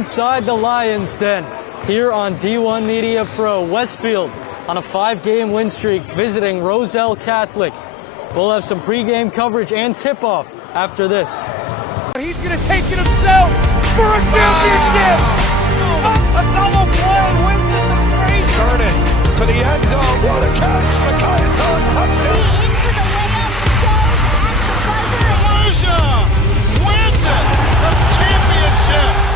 inside the Lions' den here on D1 Media Pro. Westfield on a 5-game win streak visiting Roselle Catholic. We'll have some pregame coverage and tip-off after this. He's going to take it himself for a championship. A double play wins it the free. Started to the end zone. What a catch. Micaiah's on touchdown. Wins it. The championship.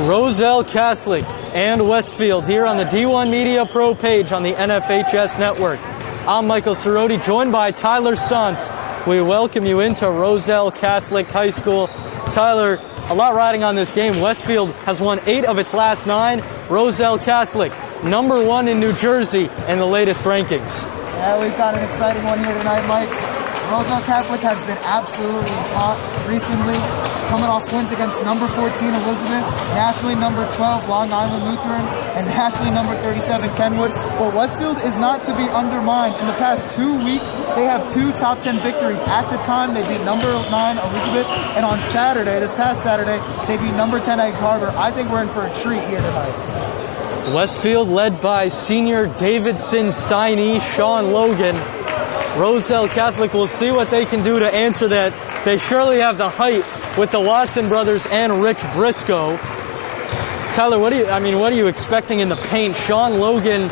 Roselle Catholic and Westfield here on the D1 Media Pro page on the NFHS network. I'm Michael Cerroti, joined by Tyler Santz. We welcome you into Roselle Catholic High School. Tyler, a lot riding on this game. Westfield has won 8 of its last 9. Roselle Catholic, number 1 in New Jersey in the latest rankings. Yeah, we've got an exciting one here tonight, Mike. Roselle Catholic has been absolutely hot recently, coming off wins against number 14 Elizabeth, nationally number 12 Long Island Lutheran, and nationally number 37 Kenwood. But Westfield is not to be undermined. In the past 2 weeks, they have 2 top 10 victories. At the time, they beat number 9 Elizabeth, and on Saturday, this past Saturday, they beat number 10 Egg Harbor. I think we're in for a treat here tonight. Westfield led by senior Davidson signee Sean Logan. Roselle Catholic will see what they can do to answer that. They surely have the height with the Watson brothers and Rich Briscoe. Tyler, what are you expecting in the paint? Sean Logan,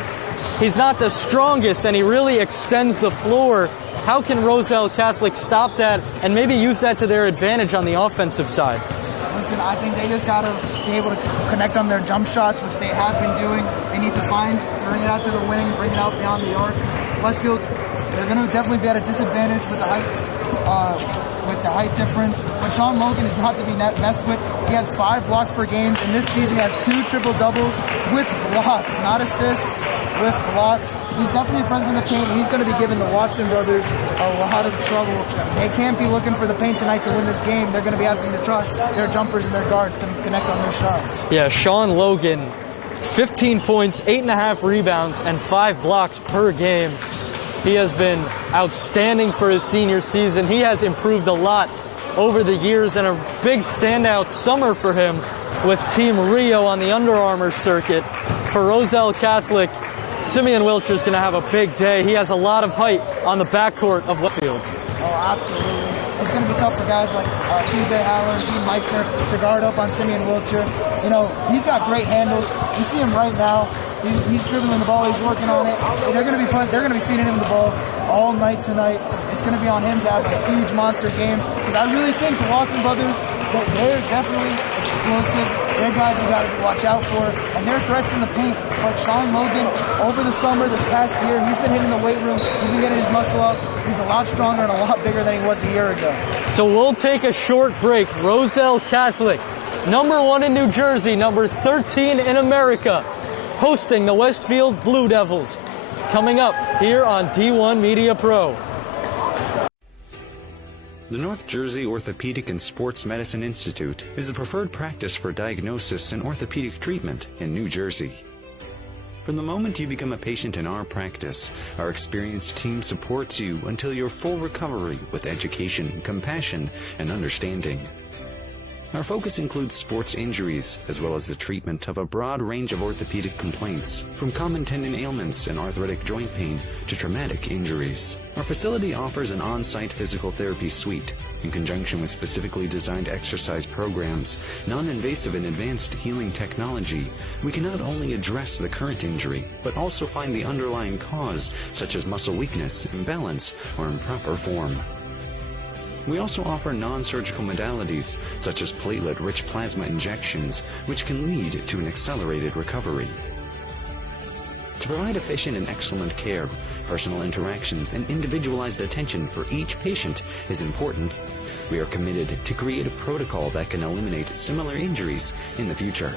he's not the strongest, and he really extends the floor. How can Roselle Catholic stop that and maybe use that to their advantage on the offensive side? Listen, I think they just got to be able to connect on their jump shots, which they have been doing. They need to bring it out to the wing, bring it out beyond the arc. Westfield, they're going to definitely be at a disadvantage with the height difference. But Sean Logan is not to be messed with. He has 5 blocks per game. In this season, he has 2 triple-doubles with blocks, not assists, with blocks. He's definitely a presence in the paint. He's going to be giving the Watson brothers a lot of trouble. They can't be looking for the paint tonight to win this game. They're going to be having to trust their jumpers and their guards to connect on their shots. Yeah, Sean Logan, 15 points, 8.5 rebounds, and 5 blocks per game. He has been outstanding for his senior season. He has improved a lot over the years, and a big standout summer for him with Team Rio on the Under Armour circuit. For Roselle Catholic, Simeon Wilcher is going to have a big day. He has a lot of height on the backcourt of Westfield. Oh, absolutely. It's going to be tough for guys like TJ Haller and Team Meister to guard up on Simeon Wilcher. You know, he's got great handles. You see him right now. He's dribbling the ball. He's working on it. They're going to be feeding him the ball all night tonight. It's going to be on him to have a huge monster game. Because I really think the Watson brothers, they're definitely explosive. They're guys you got to watch out for, and they're threats in the paint. But Sean Logan, over the summer, this past year, he's been hitting the weight room. He's been getting his muscle up. He's a lot stronger and a lot bigger than he was a year ago. So we'll take a short break. Roselle Catholic, number 1 in New Jersey, number 13 in America, hosting the Westfield Blue Devils. Coming up here on D1 Media Pro. The North Jersey Orthopedic and Sports Medicine Institute is the preferred practice for diagnosis and orthopedic treatment in New Jersey. From the moment you become a patient in our practice, our experienced team supports you until your full recovery with education, compassion, and understanding. Our focus includes sports injuries, as well as the treatment of a broad range of orthopedic complaints, from common tendon ailments and arthritic joint pain to traumatic injuries. Our facility offers an on-site physical therapy suite, in conjunction with specifically designed exercise programs, non-invasive and advanced healing technology. We can not only address the current injury, but also find the underlying cause, such as muscle weakness, imbalance, or improper form. We also offer non-surgical modalities, such as platelet-rich plasma injections, which can lead to an accelerated recovery. To provide efficient and excellent care, personal interactions and individualized attention for each patient is important. We are committed to create a protocol that can eliminate similar injuries in the future.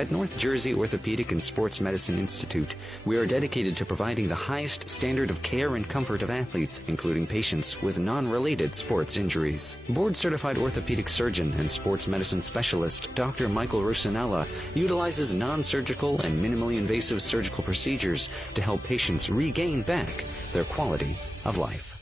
At North Jersey Orthopedic and Sports Medicine Institute, we are dedicated to providing the highest standard of care and comfort of athletes, including patients with non-related sports injuries. Board-certified orthopedic surgeon and sports medicine specialist Dr. Michael Rusinella utilizes non-surgical and minimally invasive surgical procedures to help patients regain back their quality of life.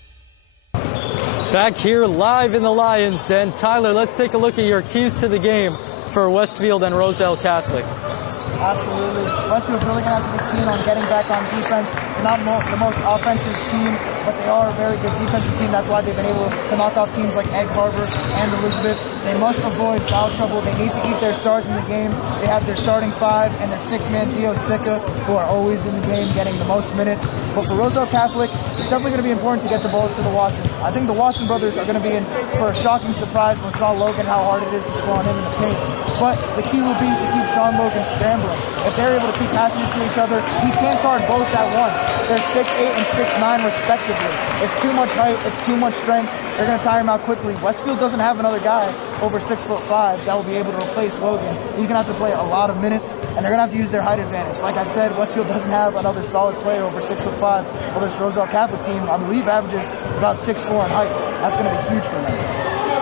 Back here live in the Lions Den. Tyler, let's take a look at your keys to the game for Westfield and Roselle Catholic. Absolutely. Westfield's really going to have to be keen on getting back on defense. They're not the most offensive team, but they are a very good defensive team. That's why they've been able to knock off teams like Egg Harbor and Elizabeth. They must avoid foul trouble. They need to keep their stars in the game. They have their starting five and their six-man Theo Sicca, who are always in the game, getting the most minutes. But for Roselle Catholic, it's definitely going to be important to get the balls to the Watsons. I think the Watson brothers are going to be in for a shocking surprise when Sean Logan, how hard it is to score on him in the paint. But the key will be to keep Sean Logan scrambling. If they're able to keep passing it to each other, he can't guard both at once. They're 6'8" and 6'9" respectively. It's too much height. It's too much strength. They're going to tire him out quickly. Westfield doesn't have another guy over 6'5" that will be able to replace Logan. He's going to have to play a lot of minutes, and they're going to have to use their height advantage. Like I said, Westfield doesn't have another solid player over 6'5". Well, this Roselle Catholic team, I believe, averages about 6'4" in height. That's going to be huge for them.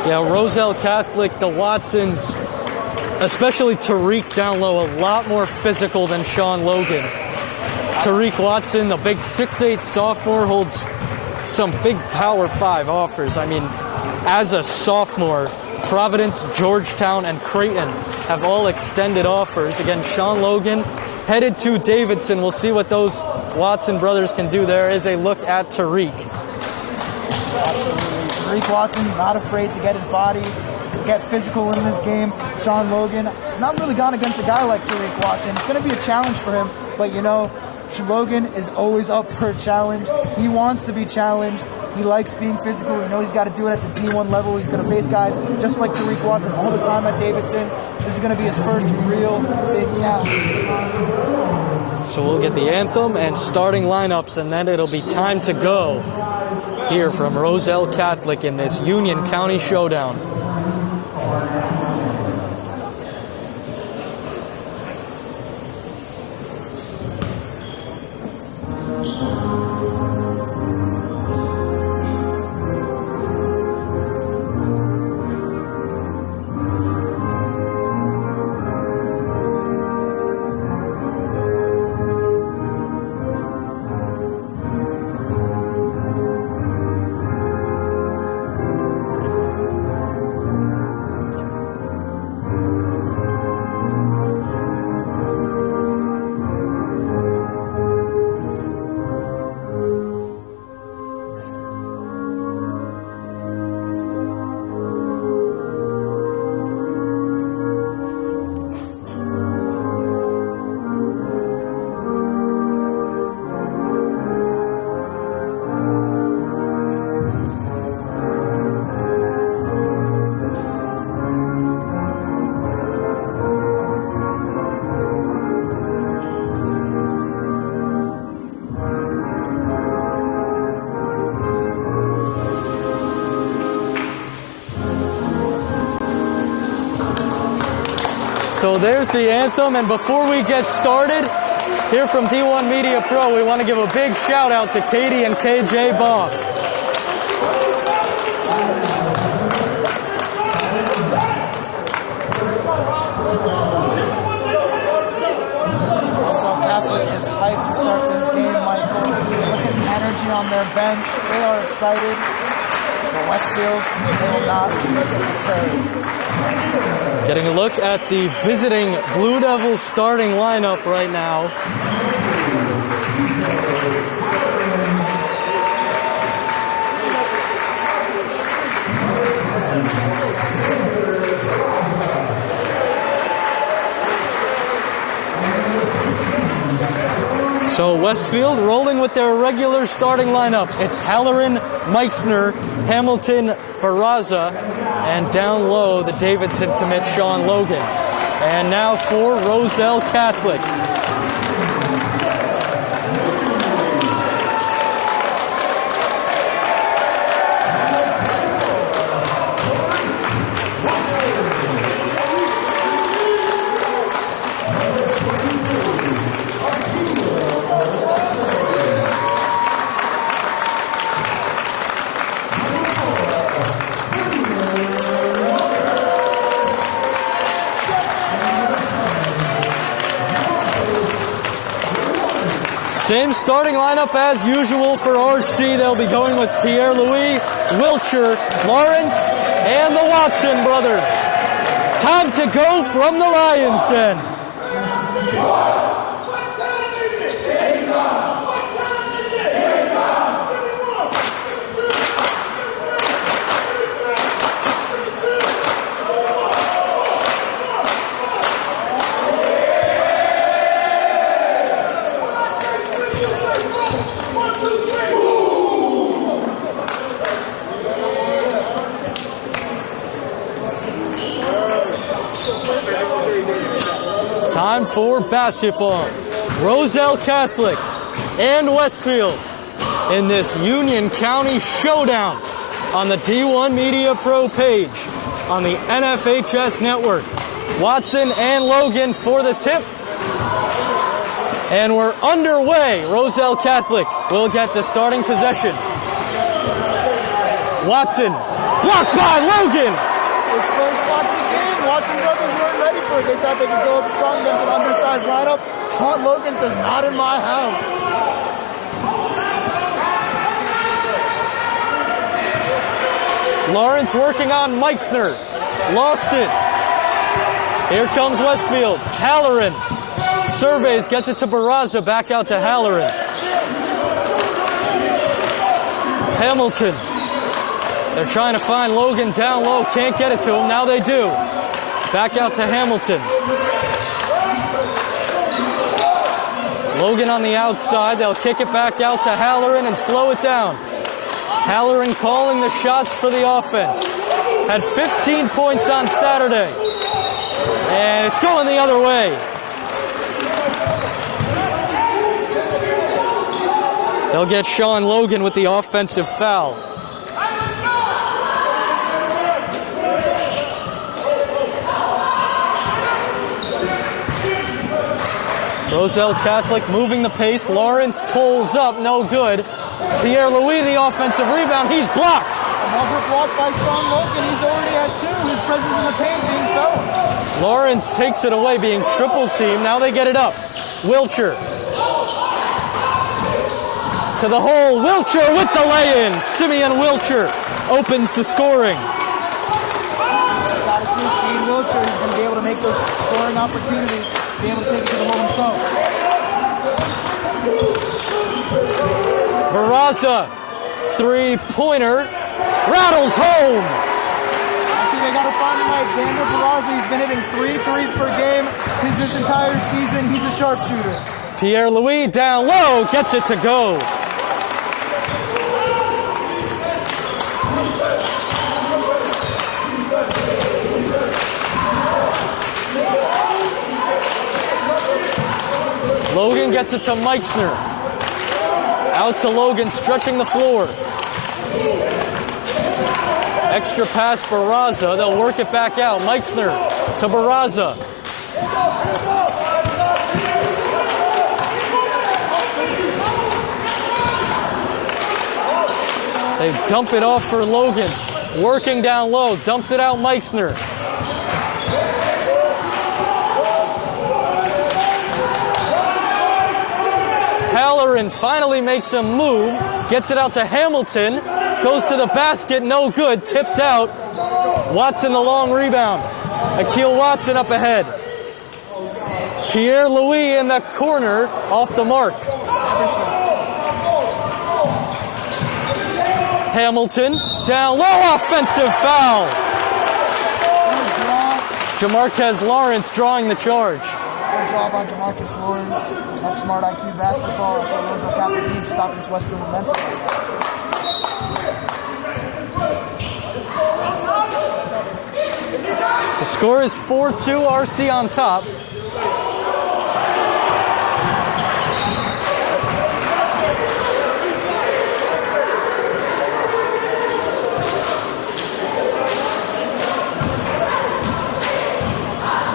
Yeah, Roselle Catholic, the Watsons, especially Tariq down low, a lot more physical than Sean Logan. Tariq Watson, the big 6'8" sophomore, holds some big Power 5 offers. I mean, as a sophomore, Providence, Georgetown, and Creighton have all extended offers. Again, Sean Logan headed to Davidson. We'll see what those Watson brothers can do. There is a look at Tariq. Absolutely. Tariq Watson, not afraid to get his body, get physical in this game. Sean Logan, not really gone against a guy like Tariq Watson. It's going to be a challenge for him, but you know, Logan is always up for a challenge. He wants to be challenged. He likes being physical. He knows he's got to do it at the D1 level. He's going to face guys just like Tariq Watson all the time at Davidson. This is going to be his first real big challenge. So we'll get the anthem and starting lineups, and then it'll be time to go here from Roselle Catholic in this Union County showdown. So there's the anthem, and before we get started, here from D1 Media Pro, we want to give a big shout out to Katie and KJ Bob. Roselle Catholic is hyped to start this game, Michael. Look at the energy on their bench. They are excited. But Westfield, they will not be deterred. Getting a look at the visiting Blue Devils starting lineup right now. So Westfield rolling with their regular starting lineup. It's Halloran, Meixner, Hamilton, Barraza, and down low, the Davidson commit, Sean Logan. And now for Roselle Catholic. Same starting lineup as usual for RC. They'll be going with Pierre-Louis, Wilcher, Lawrence, and the Watson brothers. Time to go from the Lions Den. Time for basketball. Roselle Catholic and Westfield in this Union County showdown on the D1 Media Pro page on the NFHS network. Watson and Logan for the tip. And we're underway. Roselle Catholic will get the starting possession. Watson, blocked by Logan. His first block of the game. Watson brothers weren't ready for it. They thought they could go up strong against an undersized lineup. Sean Logan says, not in my house. Lawrence working on Meixner. Lost it. Here comes Westfield. Halloran surveys, gets it to Barraza. Back out to Halloran. Hamilton. They're trying to find Logan down low. Can't get it to him. Now they do. Back out to Hamilton. Logan on the outside. They'll kick it back out to Halloran and slow it down. Halloran calling the shots for the offense. Had 15 points on Saturday. And it's going the other way. They'll get Sean Logan with the offensive foul. Roselle Catholic moving the pace. Lawrence pulls up, no good. Pierre-Louis, the offensive rebound, he's blocked. Another block by Sean Logan. He's already at 2. His presence in the paint being felt. Lawrence takes it away, being triple teamed. Now they get it up. Wilcher. To the hole. Wilcher with the lay-in. Simeon Wilcher opens the scoring. Got to see Wilcher. He's going to be able to make those scoring opportunities. Be able to take it to the hole himself. Barraza, three-pointer, rattles home. I think they got to find him. Alexander Barraza. He's been hitting 3 threes per game this entire season. He's a sharpshooter. Pierre-Louis down low, gets it to go. Logan gets it to Meixner. Out to Logan, stretching the floor. Extra pass Barraza. They'll work it back out. Meixner to Barraza. They dump it off for Logan. Working down low. Dumps it out Meixner. Halloran finally makes a move, gets it out to Hamilton, goes to the basket, no good, tipped out. Watson the long rebound. Akeel Watson up ahead. Pierre-Louis in the corner, off the mark. Hamilton, down low, offensive foul. Jamarquez Lawrence drawing the charge. Good job on Jamarcus Lawrence. That's smart IQ basketball. That's what Roselle Catholic needs to stop this Westfield momentum. The score is 4-2, RC on top.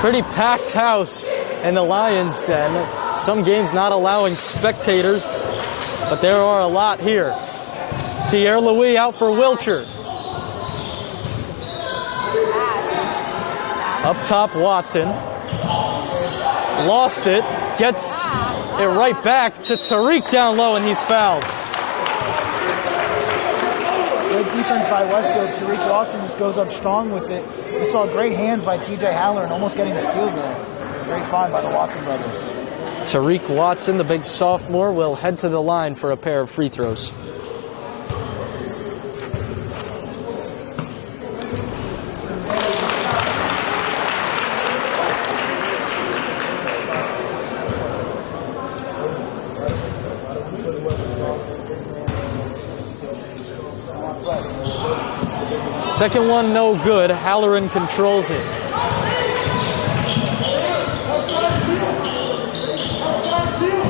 Pretty packed house in the Lions Den. Some games not allowing spectators, but there are a lot here. Pierre-Louis out for Wilcher. Up top, Watson. Lost it. Gets it right back to Tariq down low, and he's fouled. Good defense by Westfield. Tariq Watson just goes up strong with it. We saw great hands by TJ Haller and almost getting a steal there. Great find by the Watson brothers. Tariq Watson, the big sophomore, will head to the line for a pair of free throws. Second one no good. Halloran controls it.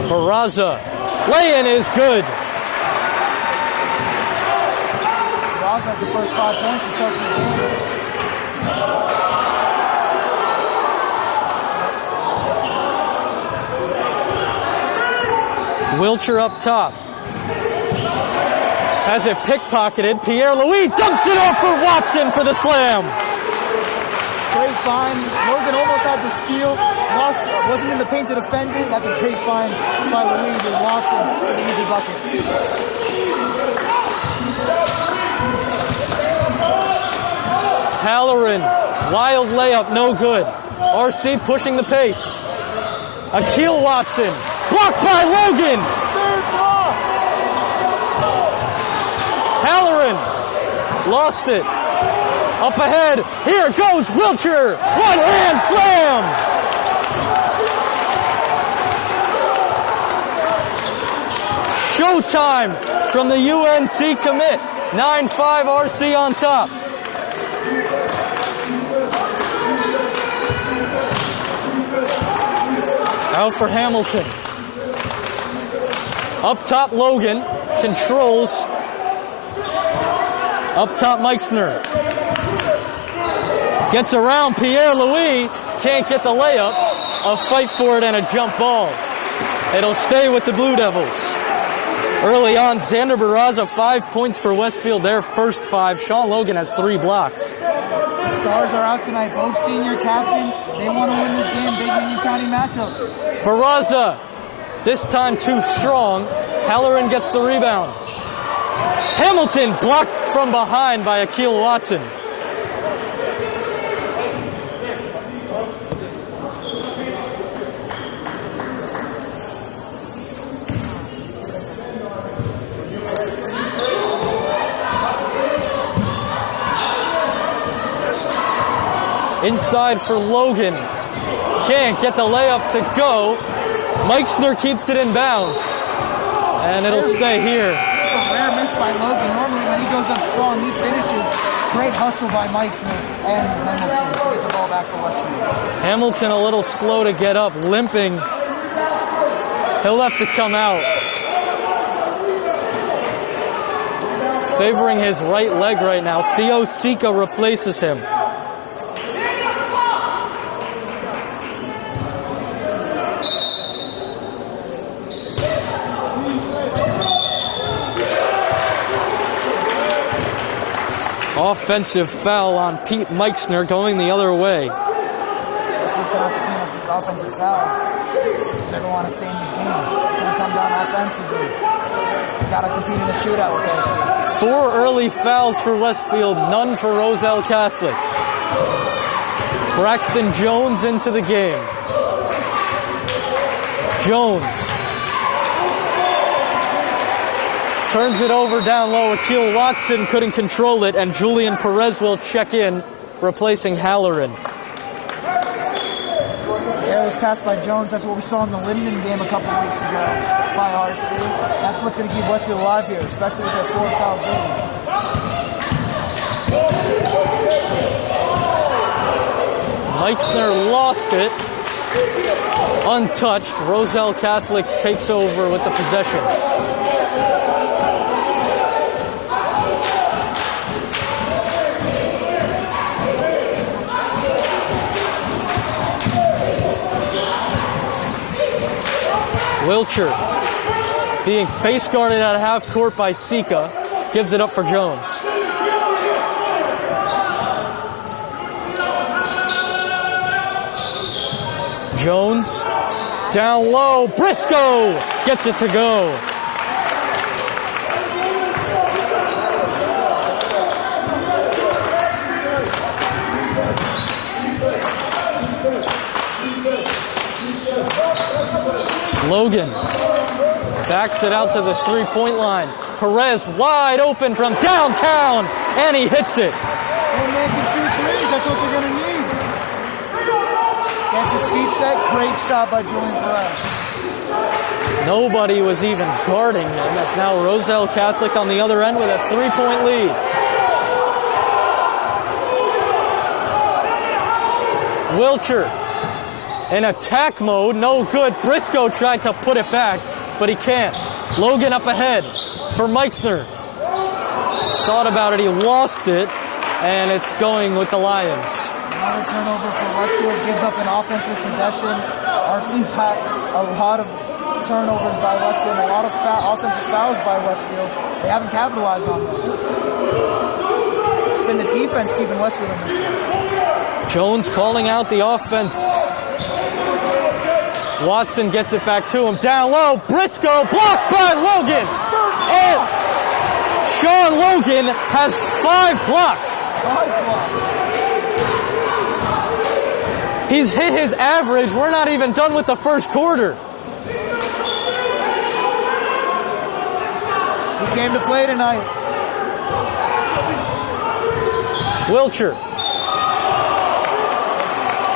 Barraza, lay-in is good. Barraza the first 5 points to start this game. Wilcher up top. Has it pickpocketed. Pierre-Louis dumps it off for Watson for the slam. Great find. Logan almost had the steal. Wasn't in the paint to defend it. That's a great find by Louis and Watson for the easy bucket. Halloran, wild layup, no good. RC pushing the pace. Akeel Watson, blocked by Logan. Halloran lost it. Up ahead. Here goes Wilcher. One-hand slam. Showtime from the UNC commit. 9-5 RC on top. Out for Hamilton. Up top, Logan controls. Up top, Meixner. Gets around Pierre-Louis. Can't get the layup. A fight for it and a jump ball. It'll stay with the Blue Devils. Early on, Xander Barraza, 5 points for Westfield, their first 5. Sean Logan has 3 blocks. The Stars are out tonight, both senior captains. They want to win this game, big Union County matchup. Barraza, this time too strong. Halloran gets the rebound. Hamilton blocked from behind by Akeel Watson. Inside for Logan. Can't get the layup to go. Meixner keeps it in bounds. And it'll stay here. It's a rare miss by Logan. Normally when he goes up strong, he finishes. Great hustle by Meixner and Hamilton to get the ball back for Westfield. Hamilton a little slow to get up, limping. He'll have to come out. Favoring his right leg right now. Theo Sika replaces him. Offensive foul on Pete Meixner going the other way. He's going to have to clean up these offensive fouls. Never want to stay in this game. He's going to come down offensively. Got to compete in the shootout with us. 4 early fouls for Westfield, none for Roselle Catholic. Braxton Jones into the game. Jones turns it over down low. Akeel Watson couldn't control it, and Julian Perez will check in, replacing Halloran. Careless pass by Jones. That's what we saw in the Linden game a couple of weeks ago by RC. That's what's going to keep Westfield alive here, especially with their 4 fouls in. Meixner lost it. Untouched. Roselle Catholic takes over with the possession. Wilcher being face guarded at half court by Sika, gives it up for Jones. Jones Down low, Briscoe gets it to go. Logan backs it out to the three-point line. Perez wide open from downtown, and he hits it. And they can shoot threes. That's what they're going to need. Gets his feet set. Great shot by Julian Perez. Nobody was even guarding him. That's now Roselle Catholic on the other end with a three-point lead. Wilcher in attack mode, no good. Briscoe tried to put it back, but he can't. Logan up ahead for Meixner. Thought about it, he lost it, and it's going with the Lions. Another turnover for Westfield, gives up an offensive possession. RC's had a lot of turnovers by Westfield, a lot of offensive fouls by Westfield. They haven't capitalized on them. It's been the defense keeping Westfield in this game. Jones calling out the offense. Watson gets it back to him. Down low, Briscoe blocked by Logan. And Sean Logan has 5 blocks. He's hit his average. We're not even done with the first quarter. He came to play tonight. Wilcher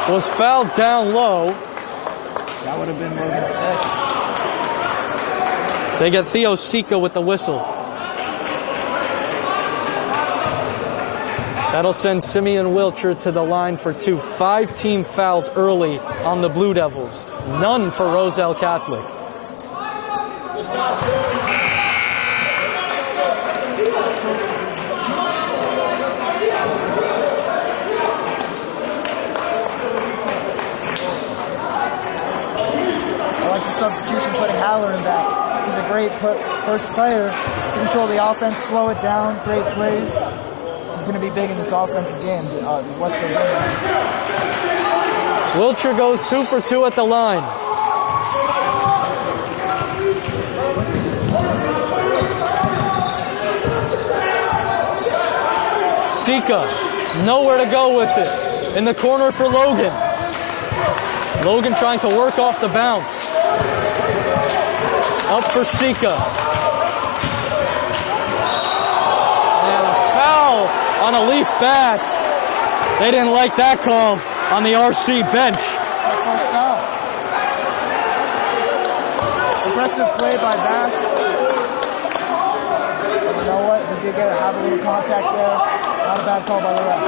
was fouled down low. That would have been Logan 6. They get Theo Sika with the whistle. That'll send Simeon Wilcher to the line for 2. 5 team fouls early on the Blue Devils. None for Roselle Catholic. Substitution putting Halloran back. He's a great first player to control the offense, slow it down, great plays. He's going to be big in this offensive game, Westfield game. Wilcher goes 2 for 2 at the line. Sika, nowhere to go with it. In the corner for Logan. Logan trying to work off the bounce. Up for Sika. And a foul on a Leaf Bass. They didn't like that call on the RC bench. First foul. Aggressive play by Bass. You know what? They did have a little contact there. Not a bad call by the ref.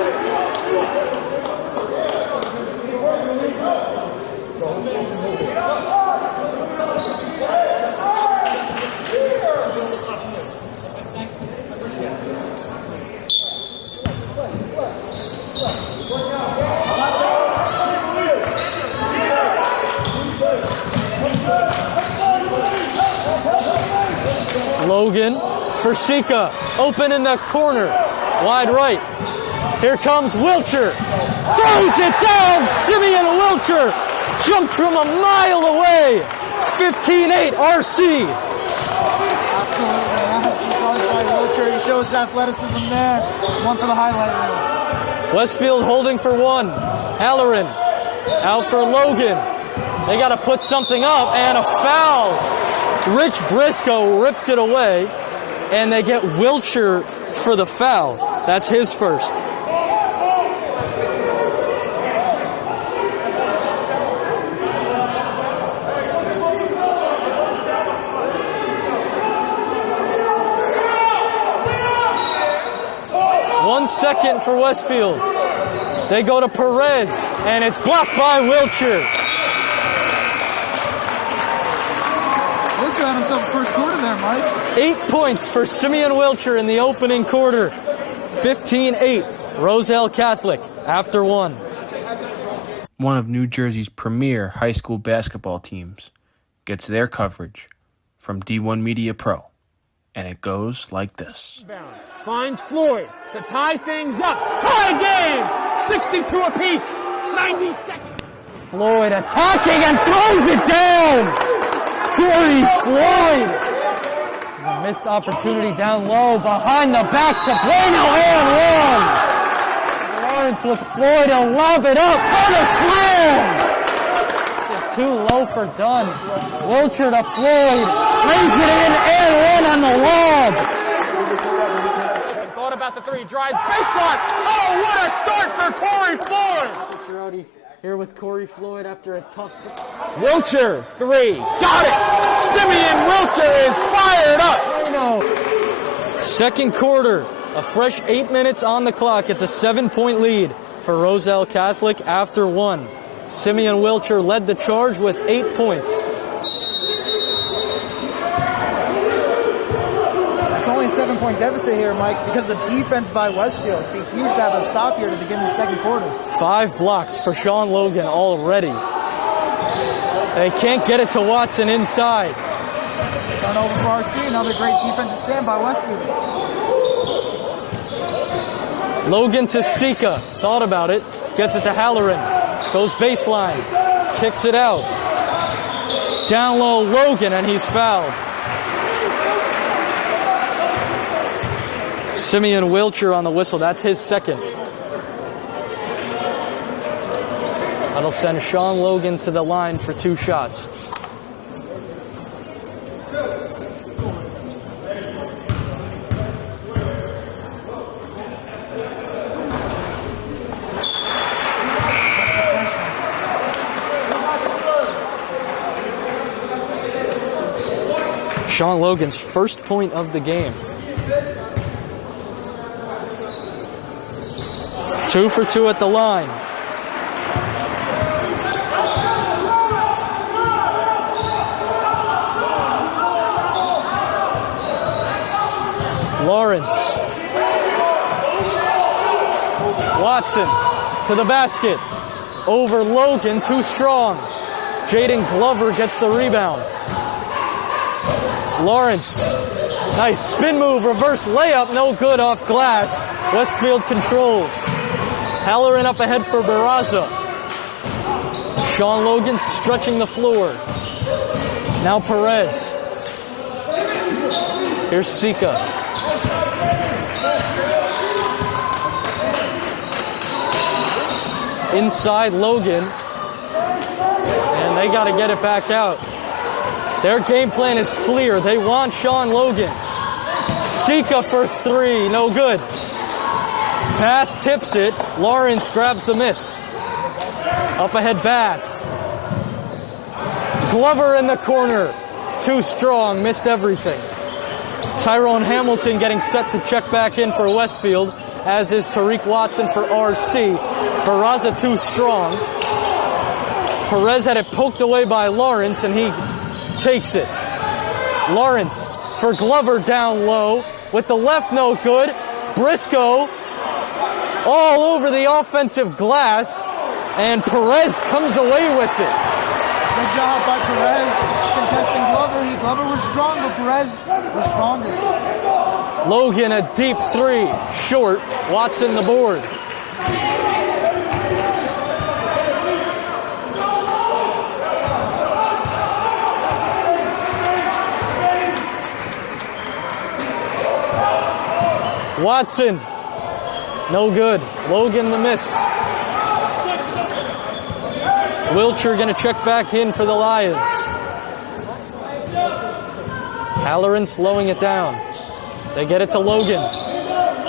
Logan for Sika, open in the corner, wide right. Here comes Wilcher, throws it down. Simeon Wilcher jumped from a mile away. 15-8 RC. Absolutely, he shows athleticism there. One for the highlight reel. Westfield holding for 1. Halloran out for Logan. They got to put something up, and a foul. Rich Briscoe ripped it away, and they get Wilcher for the foul. That's his first. One second for Westfield. They go to Perez, and it's blocked by Wilcher. Had himself a first quarter there, Mike. 8 points for Simeon Wilcher in the opening quarter. 15-8, Roselle Catholic after 1. One of New Jersey's premier high school basketball teams gets their coverage from D1 Media Pro, and it goes like this. Finds Floyd to tie things up. Tie game! 62 apiece. 90 seconds. Floyd attacking and throws it down. Corey Floyd. A missed opportunity down low behind the back to Bueno and one. Lawrence with Floyd to lob it up for the slam. It's too low for Dunn. Wilcher to Floyd. Lays it in and one on the lob. Thought about the three, drives baseline. Oh, what a start for Corey Floyd! Rowdy here with Corey Floyd after a tough. Wilcher, three, got it! Simeon Wilcher is fired up! Second quarter, a fresh 8 minutes on the clock. It's a 7-point lead for Roselle Catholic after one. Simeon Wilcher led the charge with 8 points. It's only a 7-point deficit here, Mike, because the defense by Westfield. It'd be huge to have a stop here to begin the second quarter. 5 blocks for Sean Logan already. They can't get it to Watson inside. Turnover for RC, another great defensive stand by Westfield. Logan to Sika, thought about it, gets it to Halloran, goes baseline, kicks it out. Down low, Logan, and he's fouled. Simeon Wilcher on the whistle, that's his second. That'll send Sean Logan to the line for 2 shots. Sean Logan's first point of the game. 2 for 2 at the line. Lawrence. Watson to the basket. Over Logan, too strong. Jaden Glover gets the rebound. Lawrence, nice spin move, reverse layup, no good off glass. Westfield controls. Halloran up ahead for Barraza. Sean Logan stretching the floor. Now Perez. Here's Sika. Inside Logan. And they got to get it back out. Their game plan is clear. They want Sean Logan. Sika for 3, no good. Bass tips it. Lawrence grabs the miss. Up ahead, Bass. Glover in the corner. Too strong, missed everything. Tyrone Hamilton getting set to check back in for Westfield, as is Tariq Watson for RC. Barraza too strong. Perez had it poked away by Lawrence, and he takes it. Lawrence for Glover down low. With the left, no good. Briscoe all over the offensive glass, and Perez comes away with it. Good job by Perez contesting Glover. Glover was strong, but Perez was stronger. Logan a deep 3, short. Watson the board. Watson, no good. Logan the miss. Wilcher gonna check back in for the Lions. Halloran slowing it down. They get it to Logan.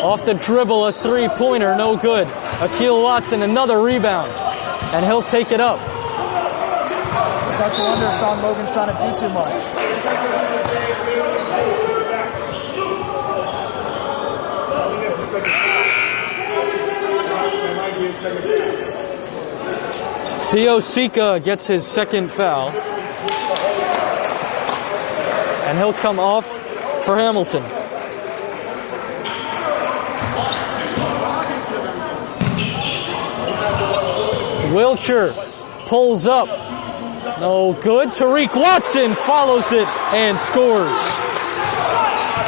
Off the dribble, a 3-pointer, no good. Akeel Watson, another rebound, and he'll take it up. Start to wonder if Sean Logan's trying to do too much. Theo Sika gets his second foul. And he'll come off for Hamilton. Wilcher pulls up. No good. Tariq Watson follows it and scores.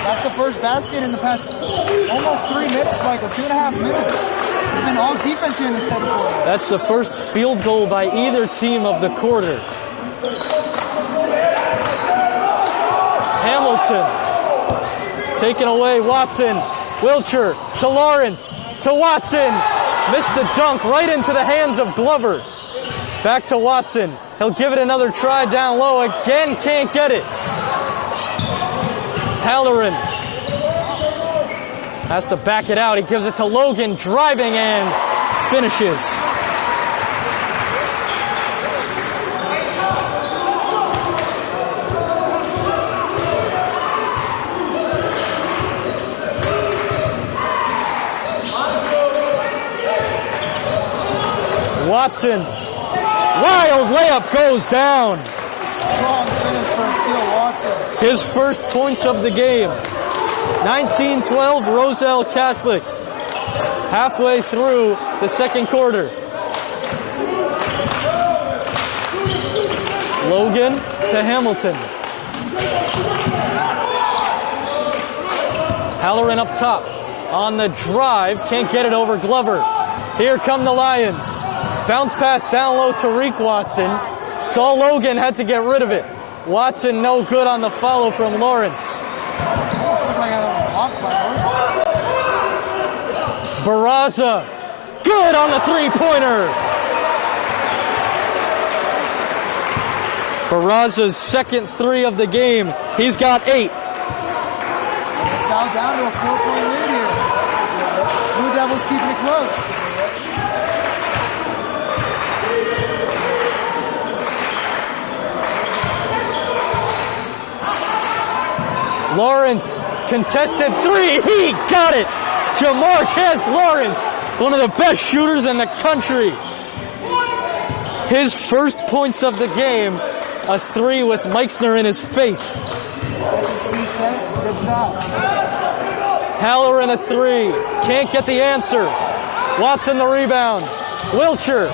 That's the the first basket in the past almost 3 minutes, Michael, 2.5 minutes. It's been all defense here in the second quarter. That's the first field goal by either team of the quarter. Hamilton taken away. Watson, Wilcher to Lawrence, to Watson. Missed the dunk right into the hands of Glover. Back to Watson. He'll give it another try down low. Again, can't get it. Halloran has to back it out. He gives it to Logan, driving and finishes. Watson, wild layup goes down. Strong finish for Phil Watson. His first points of the game. 19-12 Roselle Catholic. Halfway through the second quarter. Logan to Hamilton. Halloran up top. On the drive, can't get it over Glover. Here come the Lions. Bounce pass down low to Reek Watson. Saw Logan, had to get rid of it. Watson no good on the follow from Lawrence. Barraza, good on the three-pointer. Barraza's second three of the game. He's got 8. It's now down to a 4-point lead here. Blue Devils keeping it close. Lawrence, contested three, he got it! Jamarquez Lawrence, one of the best shooters in the country. His first points of the game, a 3 with Meixner in his face. Gets his feet set, good shot. Halloran a 3, can't get the answer. Watson the rebound. Wilcher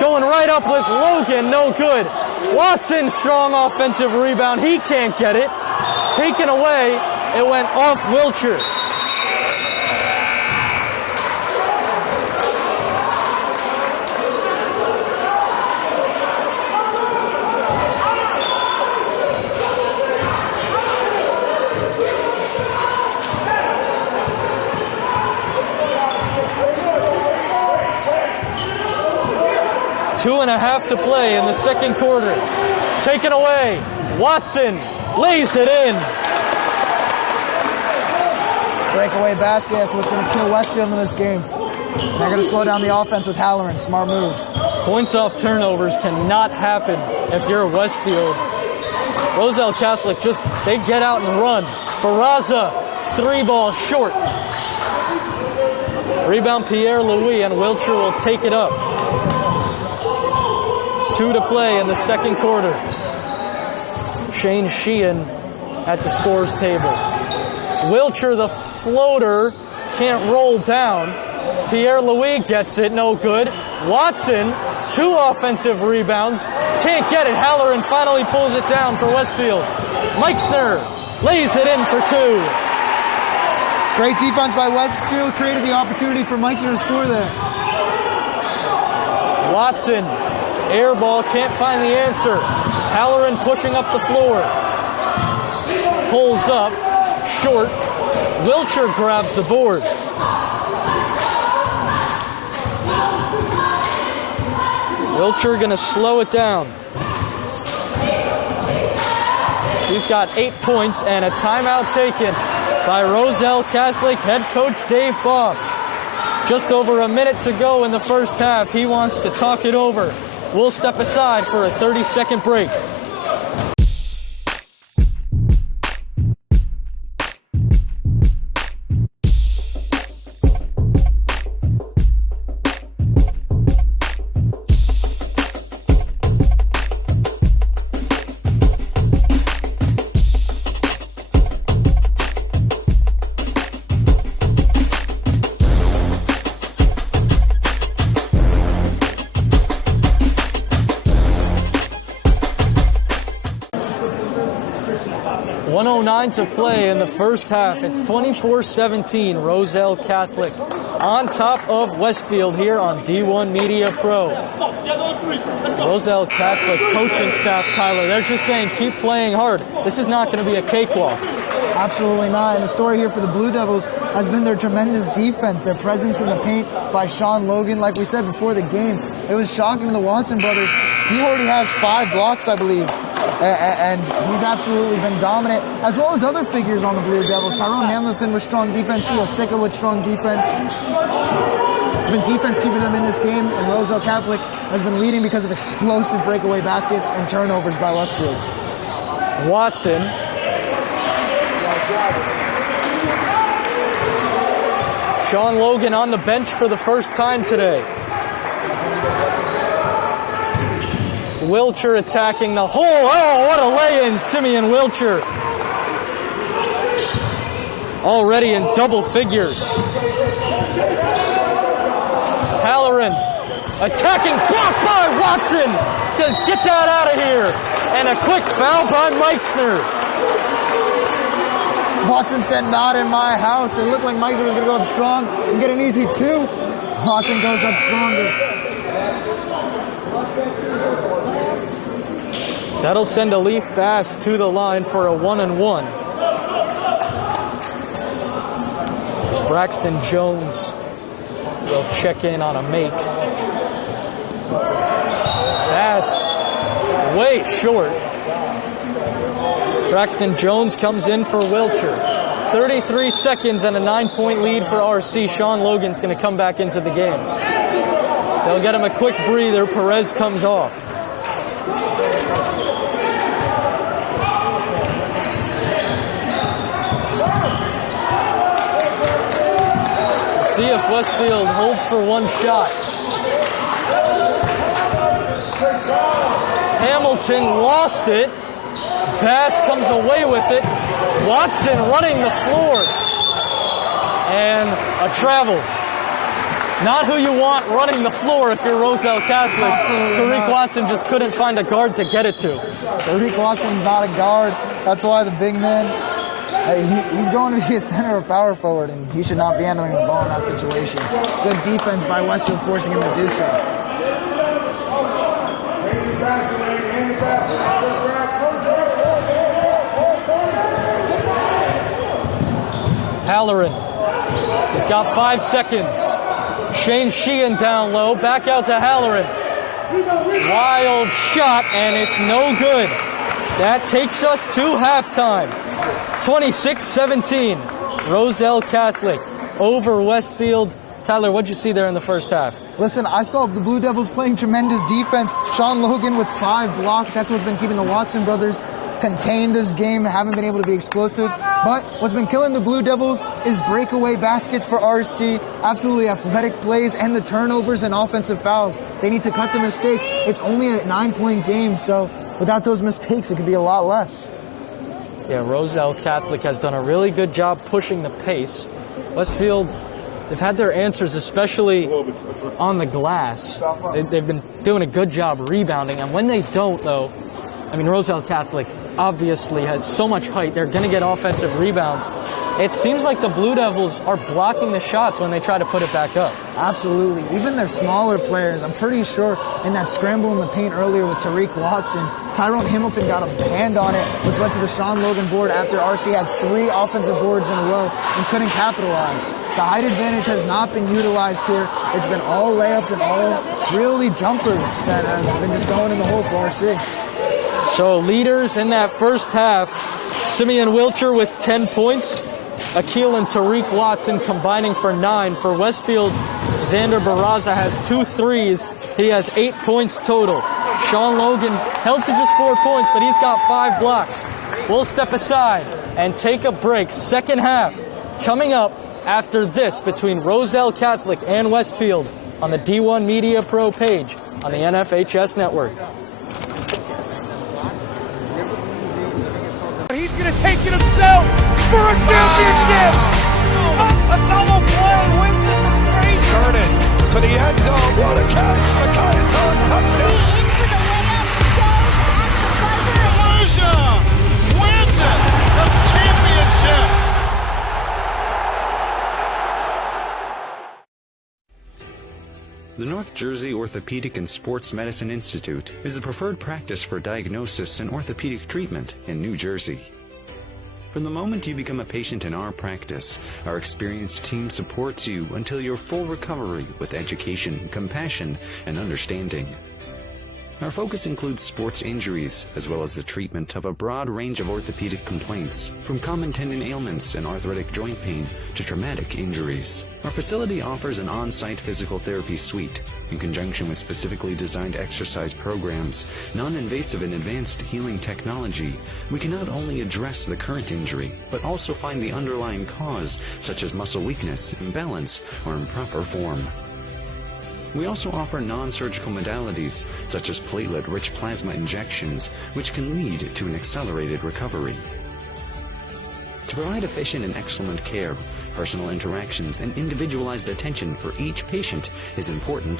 going right up with Logan, no good. Watson, strong offensive rebound, he can't get it. Taken away, it went off Wilcher. Two and a half to play in the second quarter. Taken away, Watson lays it in. Breakaway basket, that's what's going to kill Westfield in this game. They're going to slow down the offense with Halloran. Smart move. Points off turnovers cannot happen if you're Westfield. Roselle Catholic they get out and run. Barraza, 3-ball short. Rebound Pierre Louis, and Wilcher will take it up. 2 to play in the second quarter. Shane Sheehan at the scores table. Wilcher, the floater, can't roll down. Pierre Louis gets it, no good. Watson, 2 offensive rebounds, can't get it. Halloran finally pulls it down for Westfield. Meixner lays it in for 2. Great defense by Westfield, created the opportunity for Meixner to score there. Watson, air ball, can't find the answer. Halloran pushing up the floor. Pulls up, short. Wilcher grabs the board. Wilcher gonna slow it down. He's got 8 points and a timeout taken by Roselle Catholic head coach Dave Boff. Just over a minute to go in the first half. He wants to talk it over. We'll step aside for a 30-second break. 2:39 to play in the first half. It's 24-17, Roselle Catholic on top of Westfield here on D1 Media Pro. Roselle Catholic coaching staff, Tyler, they're just saying keep playing hard. This is not going to be a cakewalk. Absolutely not. And the story here for the Blue Devils has been their tremendous defense, their presence in the paint by Sean Logan. Like we said before the game, it was shocking to the Watson brothers. He already has 5 blocks, I believe. And he's absolutely been dominant, as well as other figures on the Blue Devils. Tyrone Hamilton with strong defense, Theo Sicca with strong defense. It's been defense keeping them in this game, and Roselle Catholic has been leading because of explosive breakaway baskets and turnovers by Westfield. Watson. Sean Logan on the bench for the first time today. Wilcher attacking the hole. Oh, what a lay-in, Simeon Wilcher. Already in double figures. Halloran attacking, blocked by Watson. Says, get that out of here. And a quick foul by Meixner. Watson said, not in my house. It looked like Meixner was going to go up strong and get an easy 2. Watson goes up stronger. That'll send a Leaf Bass to the line for a 1-and-1. As Braxton Jones will check in on a make. Pass way short. Braxton Jones comes in for Wilcher. 33 seconds and a 9-point lead for RC. Sean Logan's going to come back into the game. They'll get him a quick breather. Perez comes off. See if Westfield holds for one shot. Hamilton lost it. Bass comes away with it. Watson running the floor. And a travel. Not who you want running the floor if you're Roselle Catholic. Tariq Watson just couldn't find a guard to get it to. Tariq Watson's not a guard. That's why the big man, he's going to be a center or power forward, and he should not be handling the ball in that situation. Good defense by Westfield forcing him to do so. Halloran. He's got 5 seconds. Shane Sheehan down low. Back out to Halloran. Wild shot, and it's no good. That takes us to halftime. 26-17. Roselle Catholic over Westfield. Tyler, what'd you see there in the first half? Listen, I saw the Blue Devils playing tremendous defense. Sean Logan with 5 blocks. That's what's been keeping the Watson brothers contained this game. Haven't been able to be explosive. But what's been killing the Blue Devils is breakaway baskets for RC. Absolutely athletic plays and the turnovers and offensive fouls. They need to cut the mistakes. It's only a 9-point game, so without those mistakes, it could be a lot less. Yeah, Roselle Catholic has done a really good job pushing the pace. Westfield, they've had their answers, especially on the glass. They've been doing a good job rebounding, and when they don't, though, I mean, Roselle Catholic obviously has so much height. They're going to get offensive rebounds. It seems like the Blue Devils are blocking the shots when they try to put it back up. Absolutely. Even their smaller players, I'm pretty sure in that scramble in the paint earlier with Tariq Watson, Tyrone Hamilton got a hand on it, which led to the Sean Logan board after RC had 3 offensive boards in a row and couldn't capitalize. The height advantage has not been utilized here. It's been all layups and all really jumpers that have been just going in the hole for RC. So leaders in that first half, Simeon Wilcher with 10 points. Akil and Tariq Watson combining for 9. For Westfield, Xander Barraza has 2 threes. He has 8 points total. Sean Logan held to just 4 points, but he's got 5 blocks. We'll step aside and take a break. Second half coming up after this between Roselle Catholic and Westfield on the D1 Media Pro page on the NFHS network. He's going to take it himself for a championship. A double play wins it for Frazier. Jordan to the end zone. What a catch. McKay touchdown. Wins it. The championship. The North Jersey Orthopedic and Sports Medicine Institute is the preferred practice for diagnosis and orthopedic treatment in New Jersey. From the moment you become a patient in our practice, our experienced team supports you until your full recovery with education, compassion, and understanding. Our focus includes sports injuries, as well as the treatment of a broad range of orthopedic complaints, from common tendon ailments and arthritic joint pain to traumatic injuries. Our facility offers an on-site physical therapy suite, in conjunction with specifically designed exercise programs, non-invasive and advanced healing technology. We can not only address the current injury, but also find the underlying cause, such as muscle weakness, imbalance, or improper form. We also offer non-surgical modalities, such as platelet-rich plasma injections, which can lead to an accelerated recovery. To provide efficient and excellent care, personal interactions and individualized attention for each patient is important.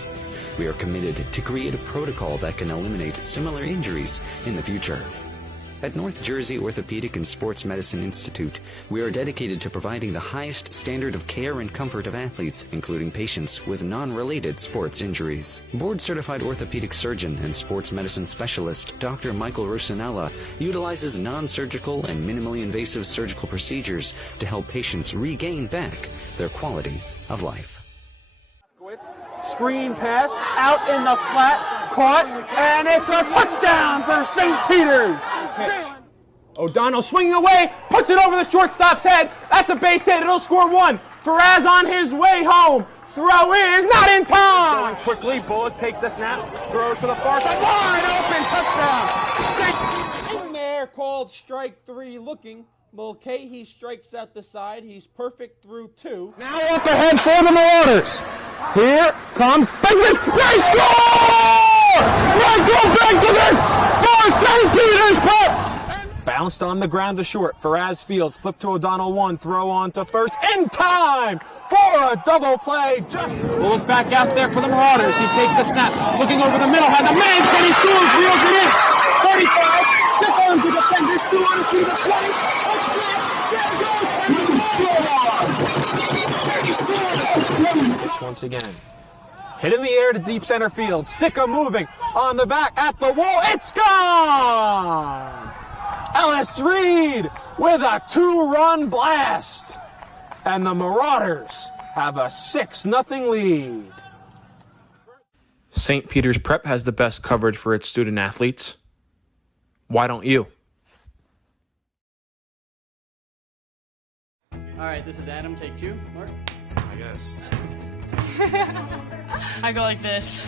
We are committed to create a protocol that can eliminate similar injuries in the future. At North Jersey Orthopedic and Sports Medicine Institute, we are dedicated to providing the highest standard of care and comfort of athletes, including patients with non-related sports injuries. Board-certified orthopedic surgeon and sports medicine specialist Dr. Michael Rosanella utilizes non-surgical and minimally invasive surgical procedures to help patients regain back their quality of life. Screen pass, out in the flat, caught, and it's a touchdown for St. Peter's. O'Donnell swinging away, puts it over the shortstop's head. That's a base hit. It'll score one. Faraz on his way home. Throw is not in time. Going quickly, Bullock takes the snap, throws to the far side. Wide open, touchdown. In there, called strike three looking. Mulcahy strikes out the side. He's perfect through two. Now up ahead for the Marauders. Here comes Benkovich. They score! Michael Benkovich for St. Peter's Pep. Bounced on the ground to short. Faraz Fields flip to O'Donnell, one throw on to first in time for a double play. Just will look back out there for the Marauders. He takes the snap, looking over the middle, has a man, and he scores, reels it in. 45, stick on to the 10, this 2 on to the 20. Once again. Hit in the air to deep center field. Sicka moving on the back at the wall. It's gone! Ellis Reed with a 2-run blast. And the Marauders have a 6-0 lead. St. Peter's Prep has the best coverage for its student athletes. Why don't you? All right, this is Adam. Take 2. Mark? I guess. I go like this.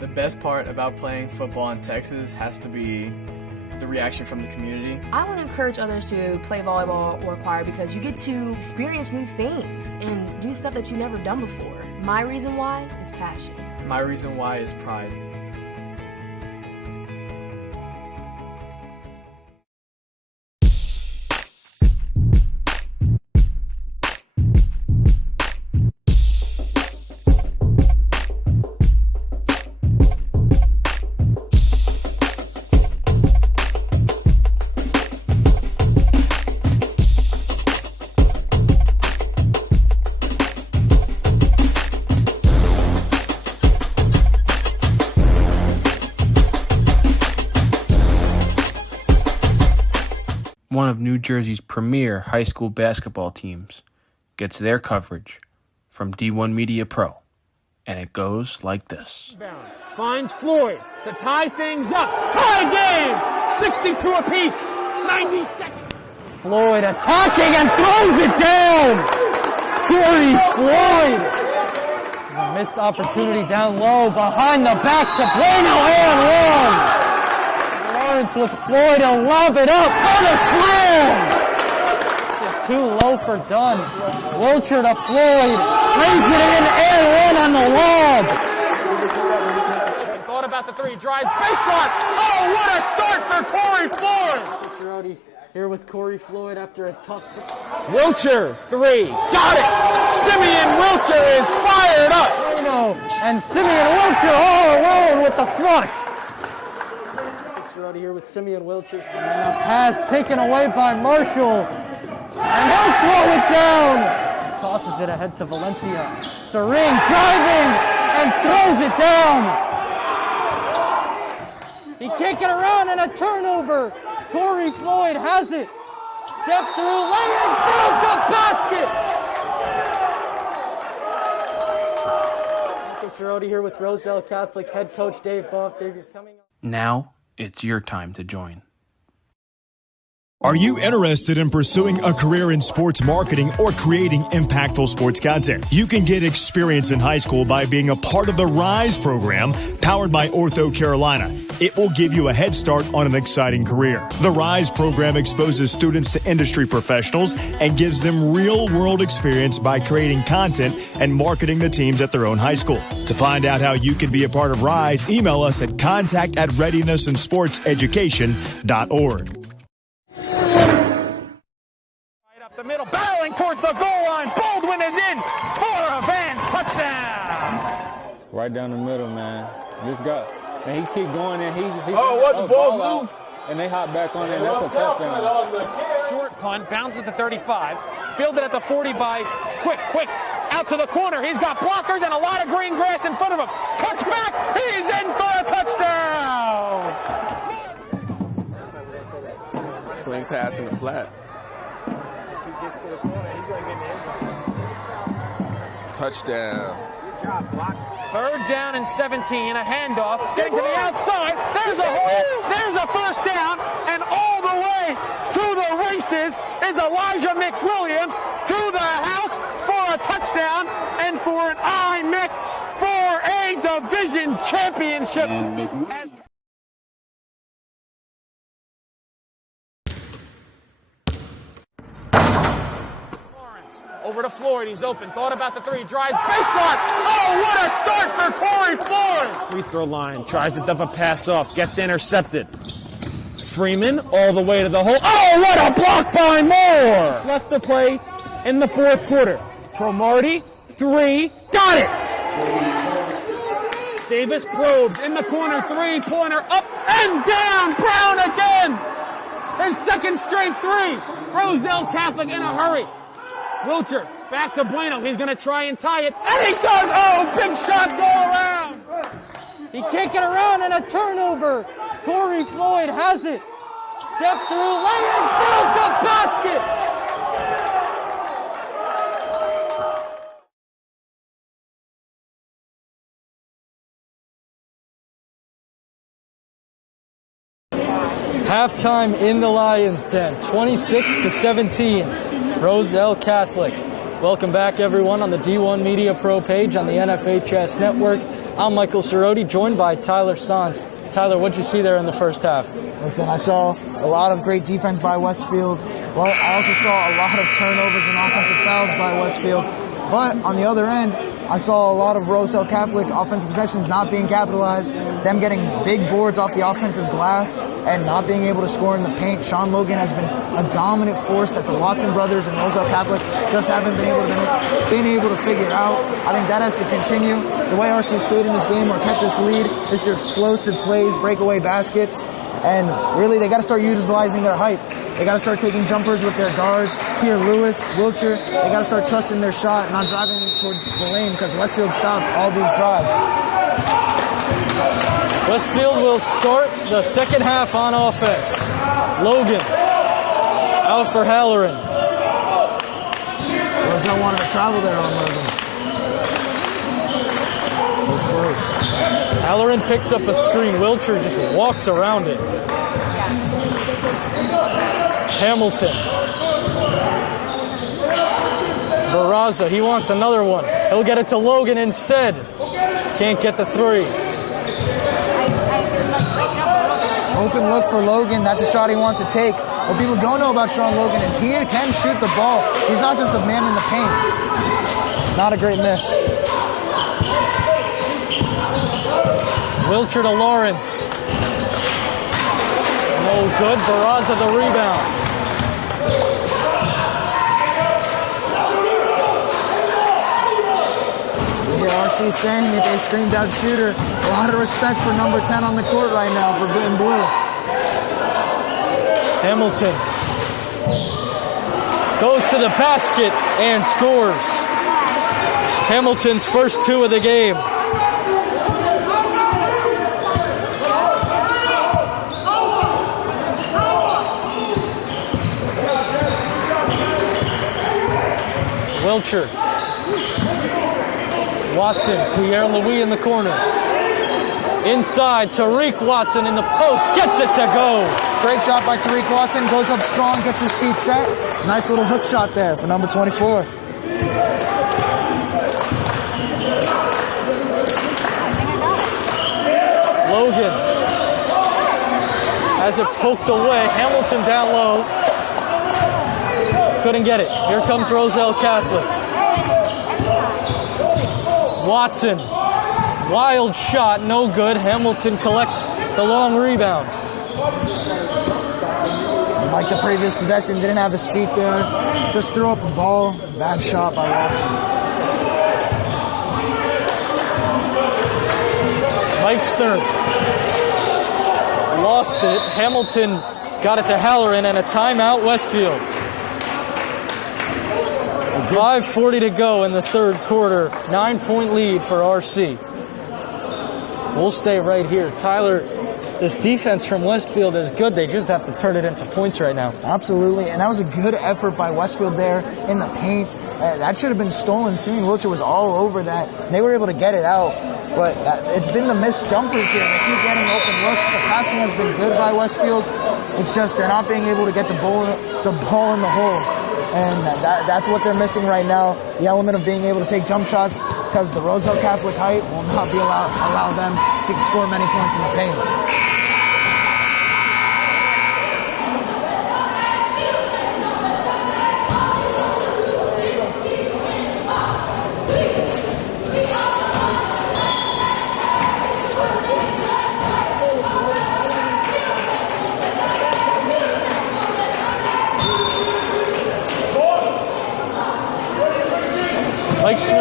The best part about playing football in Texas has to be the reaction from the community. I want to encourage others to play volleyball or choir because you get to experience new things and do stuff that you've never done before. My reason why is passion. My reason why is pride. One of New Jersey's premier high school basketball teams gets their coverage from D1 Media Pro, and it goes like this. Finds Floyd to tie things up. Tie game! 62 apiece. 90 seconds. Floyd attacking and throws it down. Corey Floyd. A missed opportunity down low behind the back to Bueno and one. Lawrence with Floyd to lob it up for the slam. Too low for Dunn. Wilcher to Floyd. Brings it in and one on the lob. Thought about the three. Drives baseline. Oh, what a start for Corey Floyd. Rowdy here with Corey Floyd after a tough. Wilcher, 3. Got it. Simeon Wilcher is fired up. And Simeon Wilcher all alone with the flush. Here with Simeon Wilcher. And a pass taken away by Marshall. And he'll throw it down tosses it ahead to Valencia. Serene driving and throws it down. He can't get around, and a turnover. Corey Floyd has it. Step through lane and through the basket. Michael Cerroti here with Roselle Catholic head coach Dave Boff. Dave, you're coming up. Now it's your time to join. Are you interested in pursuing a career in sports marketing or creating impactful sports content? You can get experience in high school by being a part of the RISE program powered by Ortho Carolina. It will give you a head start on an exciting career. The RISE program exposes students to industry professionals and gives them real-world experience by creating content and marketing the teams at their own high school. To find out how you can be a part of RISE, email us at contact@readinessandsportseducation.org. The middle, barreling towards the goal line. Baldwin is in for a Vance touchdown. Right down the middle, man. This guy, and he keep going, and he the ball's loose. And they hop back on it, and that's a touchdown. Short punt, bounces at the 35. Fielded at the 40 by Quick. Out to the corner. He's got blockers and a lot of green grass in front of him. Cuts back. He's in for a touchdown. Swing pass in the flat. Gets to the corner, he's going to get in the end zone. Touchdown. Good job, block. Third down and 17, a handoff, getting to the outside. There's a first down, and all the way to the races is Elijah McWilliams to the house for a touchdown and for an IMIC for a division championship. Over to Floyd, he's open, thought about the three, drives, baseline. Oh, what a start for Corey Floyd! Free throw line, tries to dump a pass off, gets intercepted. Freeman all the way to the hole. Oh, what a block by Moore! Left to play in the fourth quarter. Cromartie, three, got it! Davis probes in the corner, three-pointer, up and down, Brown again! His second straight three. Roselle Catholic in a hurry. Wilcher, back to Bueno. He's going to try and tie it. And he does! Oh, big shots all around! He can't get around, and a turnover. Corey Floyd has it. Step through lane and through the basket! Halftime in the Lions' Den, 26-17. Roselle Catholic. Welcome back, everyone, on the D1 Media Pro page on the NFHS Network. I'm Michael Cerroti, joined by Tyler Sanz. Tyler, what'd you see there in the first half? Listen, I saw a lot of great defense by Westfield. Well, I also saw a lot of turnovers and offensive fouls by Westfield. But on the other end, I saw a lot of Roselle Catholic offensive possessions not being capitalized, them getting big boards off the offensive glass and not being able to score in the paint. Sean Logan has been a dominant force that the Watson brothers and Roselle Catholic just haven't been able to figure out. I think that has to continue. The way RC stayed in this game or kept this lead is through explosive plays, breakaway baskets, and really they got to start utilizing their height. They got to start taking jumpers with their guards. Here, Lewis, Wilcher, they got to start trusting their shot, not driving towards the lane because Westfield stopped all these drives. Westfield will start the second half on offense. Logan out for Halloran. Roselle wanted to travel there on Logan. It was close. Halloran picks up a screen. Wilcher just walks around it. Hamilton. Barraza, he wants another one. He'll get it to Logan instead. Can't get the three. Open look for Logan. That's a shot he wants to take. What people don't know about Sean Logan is he can shoot the ball. He's not just a man in the paint. Not a great miss. Wilcher to Lawrence. No good. Barraza the rebound. RC saying that they screamed out shooter. A lot of respect for number 10 on the court right now for in blue. Hamilton. goes to the basket and scores. Hamilton's first 2 of the game. Wilcher. Watson, Pierre-Louis in the corner. Inside, Tariq Watson in the post, gets it to go. Great shot by Tariq Watson, goes up strong, gets his feet set. Nice little hook shot there for number 24. Logan has it poked away. Hamilton down low. Couldn't get it. Here comes Roselle Catholic. Watson. Wild shot, no good. Hamilton collects the long rebound. Like the previous possession, didn't have his feet there. Just threw up a ball. Bad shot by Watson. Mike Stern lost it. Hamilton got it to Halloran and a timeout, Westfield. 5:40 to go in the third quarter. 9-point lead for RC. We'll stay right here. Tyler, this defense from Westfield is good. They just have to turn it into points right now. Absolutely, and that was a good effort by Westfield there in the paint. That should have been stolen. Simeon Wilcher was all over that. They were able to get it out, but it's been the missed jumpers here. They keep getting open looks. The passing has been good by Westfield. It's just they're not being able to get the ball in the hole. And that's what they're missing right now, the element of being able to take jump shots, because the Roselle Catholic height will not allow them to score many points in the paint.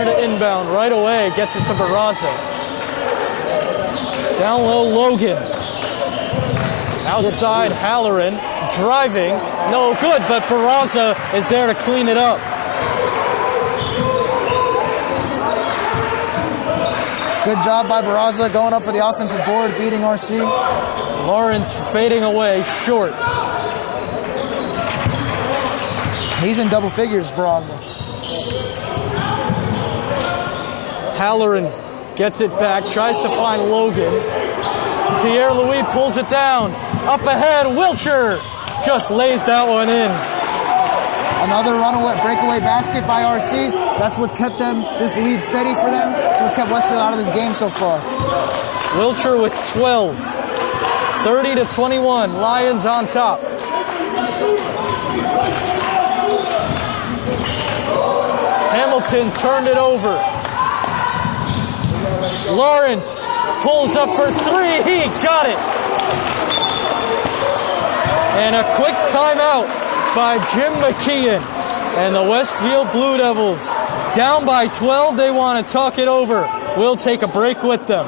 To inbound right away, gets it to Barraza. Down low, Logan. Outside, Halloran driving, no good, but Barraza is there to clean it up. Good job by Barraza going up for the offensive board, beating RC. Lawrence fading away, short. He's in double figures, Barraza. Halloran gets it back, tries to find Logan. Pierre-Louis pulls it down. Up ahead, Wilcher just lays that one in. Another breakaway basket by RC. That's what's kept this lead steady for them. That's what's kept Westfield out of this game so far. Wilcher with 12. 30-21, Lions on top. Hamilton turned it over. Lawrence pulls up for 3. He got it. And a quick timeout by Jim McKeon. And the Westfield Blue Devils down by 12. They want to talk it over. We'll take a break with them.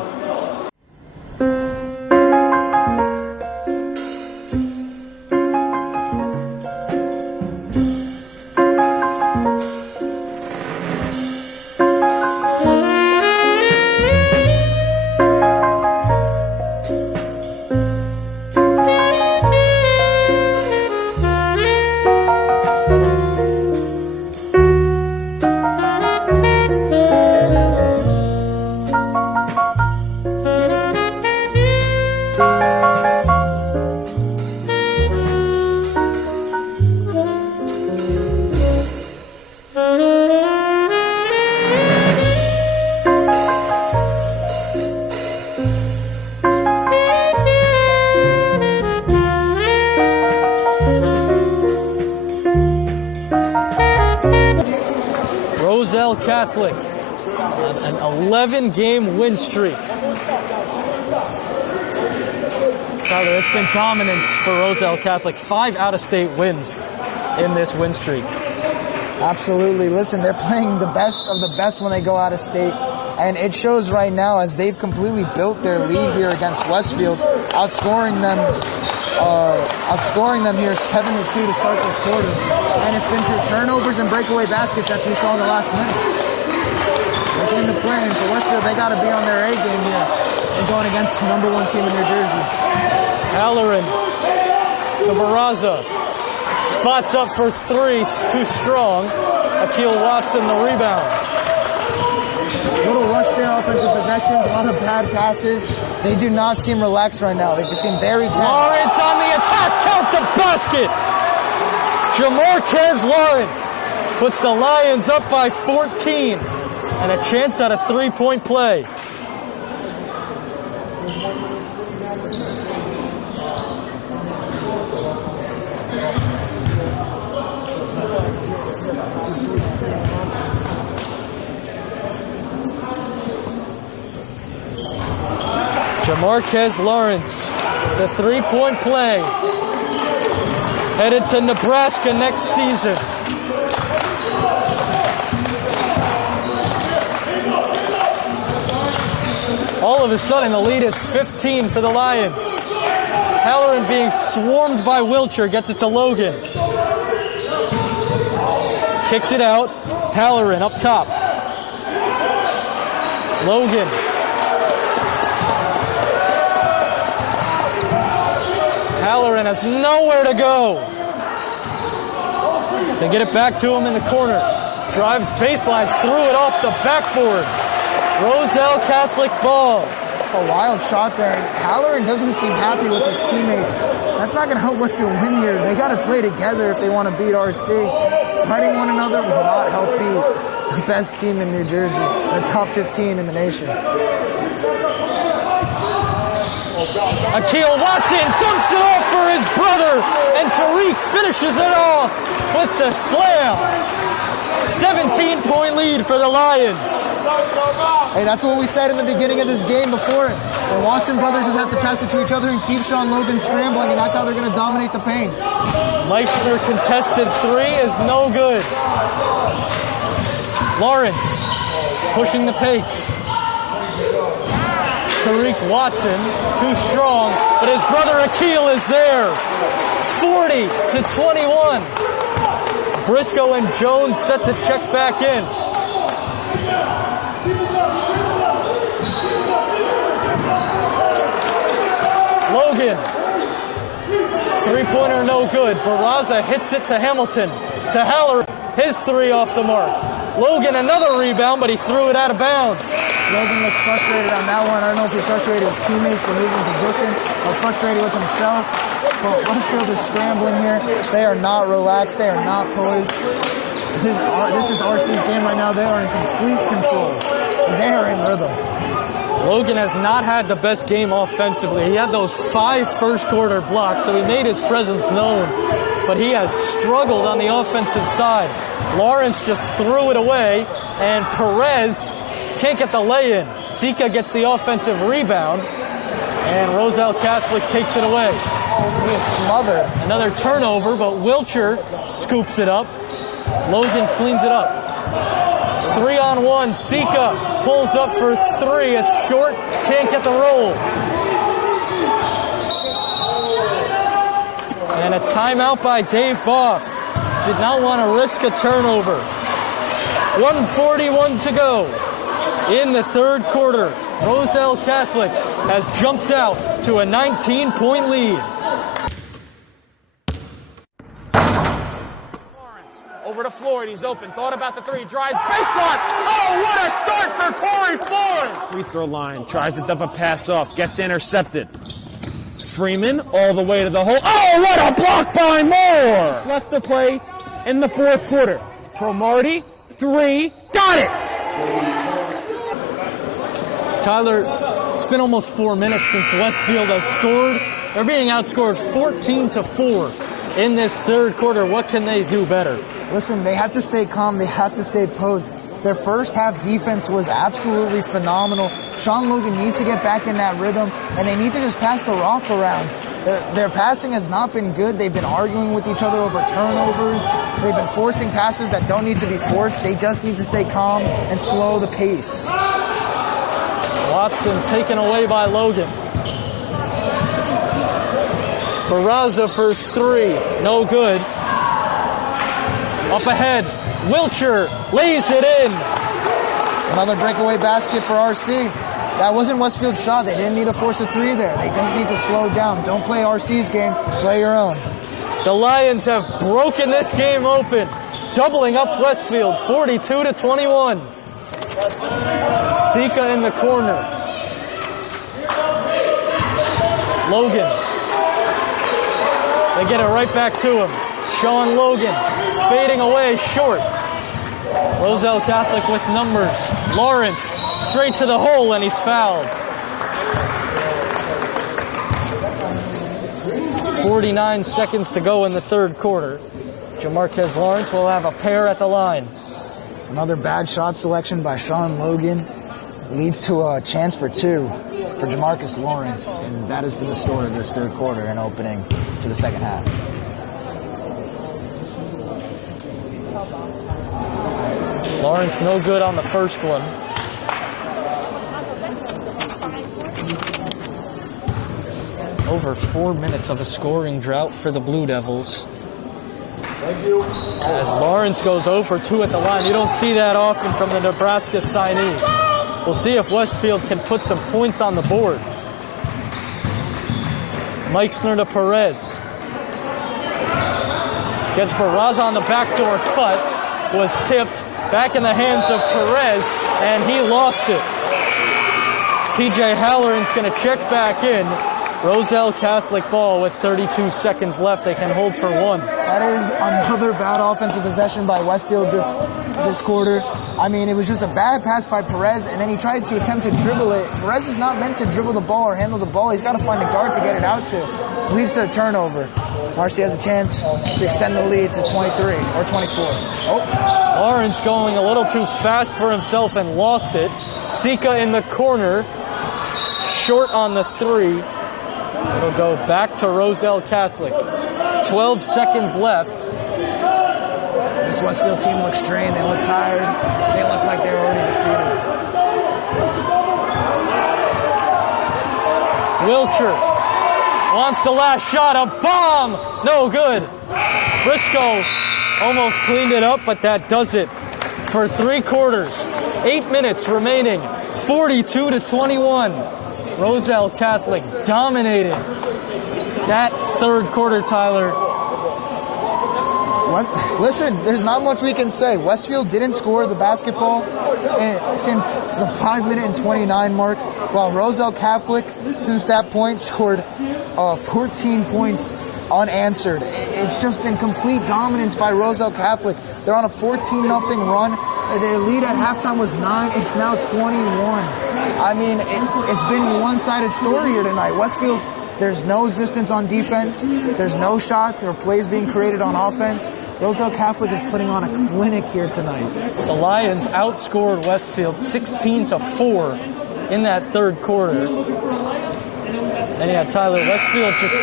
Roselle Catholic, an 11-game win streak. Tyler, it's been dominance for Roselle Catholic. 5 out-of-state wins in this win streak. Absolutely. Listen, they're playing the best of the best when they go out of state. And it shows right now as they've completely built their lead here against Westfield, outscoring them outscoring them here 7-2 to start this quarter. And it's been through turnovers and breakaway baskets that we saw in the last minute. They came to play, and for Westfield, they got to be on their A game here and going against the #1 team in New Jersey. Halloran to Barraza. Spots up for three, too strong. Akil Watson the rebound. Little rush there, offensive possessions, a lot of bad passes. They do not seem relaxed right now. They just seem very tense. Lawrence on the attack, count the basket. Jamarquez Lawrence puts the Lions up by 14 and a chance at a three-point play. Jamarquez Lawrence, the three-point play. Headed to Nebraska next season. All of a sudden, the lead is 15 for the Lions. Halloran being swarmed by Wilcher, gets it to Logan. Kicks it out. Halloran up top. Logan. Halloran has nowhere to go. They get it back to him in the corner. Drives baseline, threw it off the backboard. Roselle Catholic ball. A wild shot there. Halloran doesn't seem happy with his teammates. That's not going to help Westfield win here. They got to play together if they want to beat RC. Fighting one another will not help beat the best team in New Jersey, the top 15 in the nation. Akil Watson dumps it off for his brother, and Tariq finishes it off with the slam. 17-point lead for the Lions. Hey, that's what we said in the beginning of this game before it. The Watson brothers just have to pass it to each other and keep Sean Logan scrambling, and that's how they're going to dominate the paint. Meissner contested three is no good. Lawrence pushing the pace. Tariq Watson, too strong, but his brother Akil is there. 40-21. Briscoe and Jones set to check back in. Logan, three-pointer no good. Barraza hits it to Hamilton. To Halloran, his three off the mark. Logan another rebound, but he threw it out of bounds. Logan looks frustrated on that one. I don't know if he's frustrated with teammates for moving position or frustrated with himself. But Westfield is scrambling here. They are not relaxed. They are not poised. This is RC's game right now. They are in complete control. They are in rhythm. Logan has not had the best game offensively. He had those 5 first-quarter blocks, so he made his presence known. But he has struggled on the offensive side. Lawrence just threw it away, and Perez can't get the lay-in. Sika gets the offensive rebound, and Roselle Catholic takes it away. He is smothered. Another turnover, but Wilcher scoops it up. Logan cleans it up. 3-on-1, Sika pulls up for three. It's short, can't get the roll. And a timeout by Dave Boff. Did not want to risk a turnover. 1:41 to go in the third quarter. Roselle Catholic has jumped out to a 19-point lead. Over the floor, and he's open. Thought about the three. Drives baseline. Oh, what a start for Corey Ford! Free throw line. Tries to dump a pass off. Gets intercepted. Freeman all the way to the hole. Oh, what a block by Moore! Left to play in the fourth quarter. Cromartie, three. Got it! Tyler, it's been almost 4 minutes since Westfield has scored. They're being outscored 14-4 in this third quarter. What can they do better? Listen, they have to stay calm. They have to stay posed. Their first half defense was absolutely phenomenal. Sean Logan needs to get back in that rhythm, and they need to just pass the rock around. Their passing has not been good. They've been arguing with each other over turnovers. They've been forcing passes that don't need to be forced. They just need to stay calm and slow the pace. Watson taken away by Logan. Barraza for 3, no good. Up ahead, Wilcher lays it in. Another breakaway basket for RC. That wasn't Westfield's shot. They didn't need to force a 3 there. They just need to slow down. Don't play RC's game, play your own. The Lions have broken this game open, doubling up Westfield, 42-21. Sika in the corner. Logan. They get it right back to him. Sean Logan fading away short. Roselle Catholic with numbers. Lawrence straight to the hole, and he's fouled. 49 seconds to go in the third quarter. Jamarquez Lawrence will have a pair at the line. Another bad shot selection by Sean Logan leads to a chance for 2 for Jamarcus Lawrence, and that has been the story of this third quarter and opening to the second half. Lawrence no good on the first one. Over 4 minutes of a scoring drought for the Blue Devils. As Lawrence goes 0 for 2 at the line. You don't see that often from the Nebraska signee. We'll see if Westfield can put some points on the board. Meixner to Perez. Gets Barraza on the backdoor cut. Was tipped back in the hands of Perez, and he lost it. TJ Halloran's going to check back in. Roselle Catholic ball with 32 seconds left. They can hold for 1. That is another bad offensive possession by Westfield this quarter. I mean, it was just a bad pass by Perez, and then he tried to attempt to dribble it. Perez is not meant to dribble the ball or handle the ball. He's got to find a guard to get it out to. Leads to a turnover. Marcy has a chance to extend the lead to 23 or 24. Oh. Lawrence going a little too fast for himself and lost it. Sika in the corner. Short on the 3. It'll go back to Roselle Catholic. 12 seconds left. This Westfield team looks drained. They look tired. They look like they're already defeated. Wilcher wants the last shot. A bomb! No good. Briscoe almost cleaned it up, but that does it for 3 quarters. 8 minutes remaining. 42-21. Roselle Catholic dominated that third quarter, Tyler. Listen, there's not much we can say. Westfield didn't score the basketball since the 5-minute and 29 mark, while Roselle Catholic, since that point, scored 14 points unanswered. It's just been complete dominance by Roselle Catholic. They're on a 14-0 run. Their lead at halftime was 9. It's now 21. I mean, it's been a one-sided story here tonight. Westfield, there's no existence on defense. There's no shots or plays being created on offense. Roselle Catholic is putting on a clinic here tonight. The Lions outscored Westfield 16-4 in that third quarter. And yeah, Tyler, Westfield just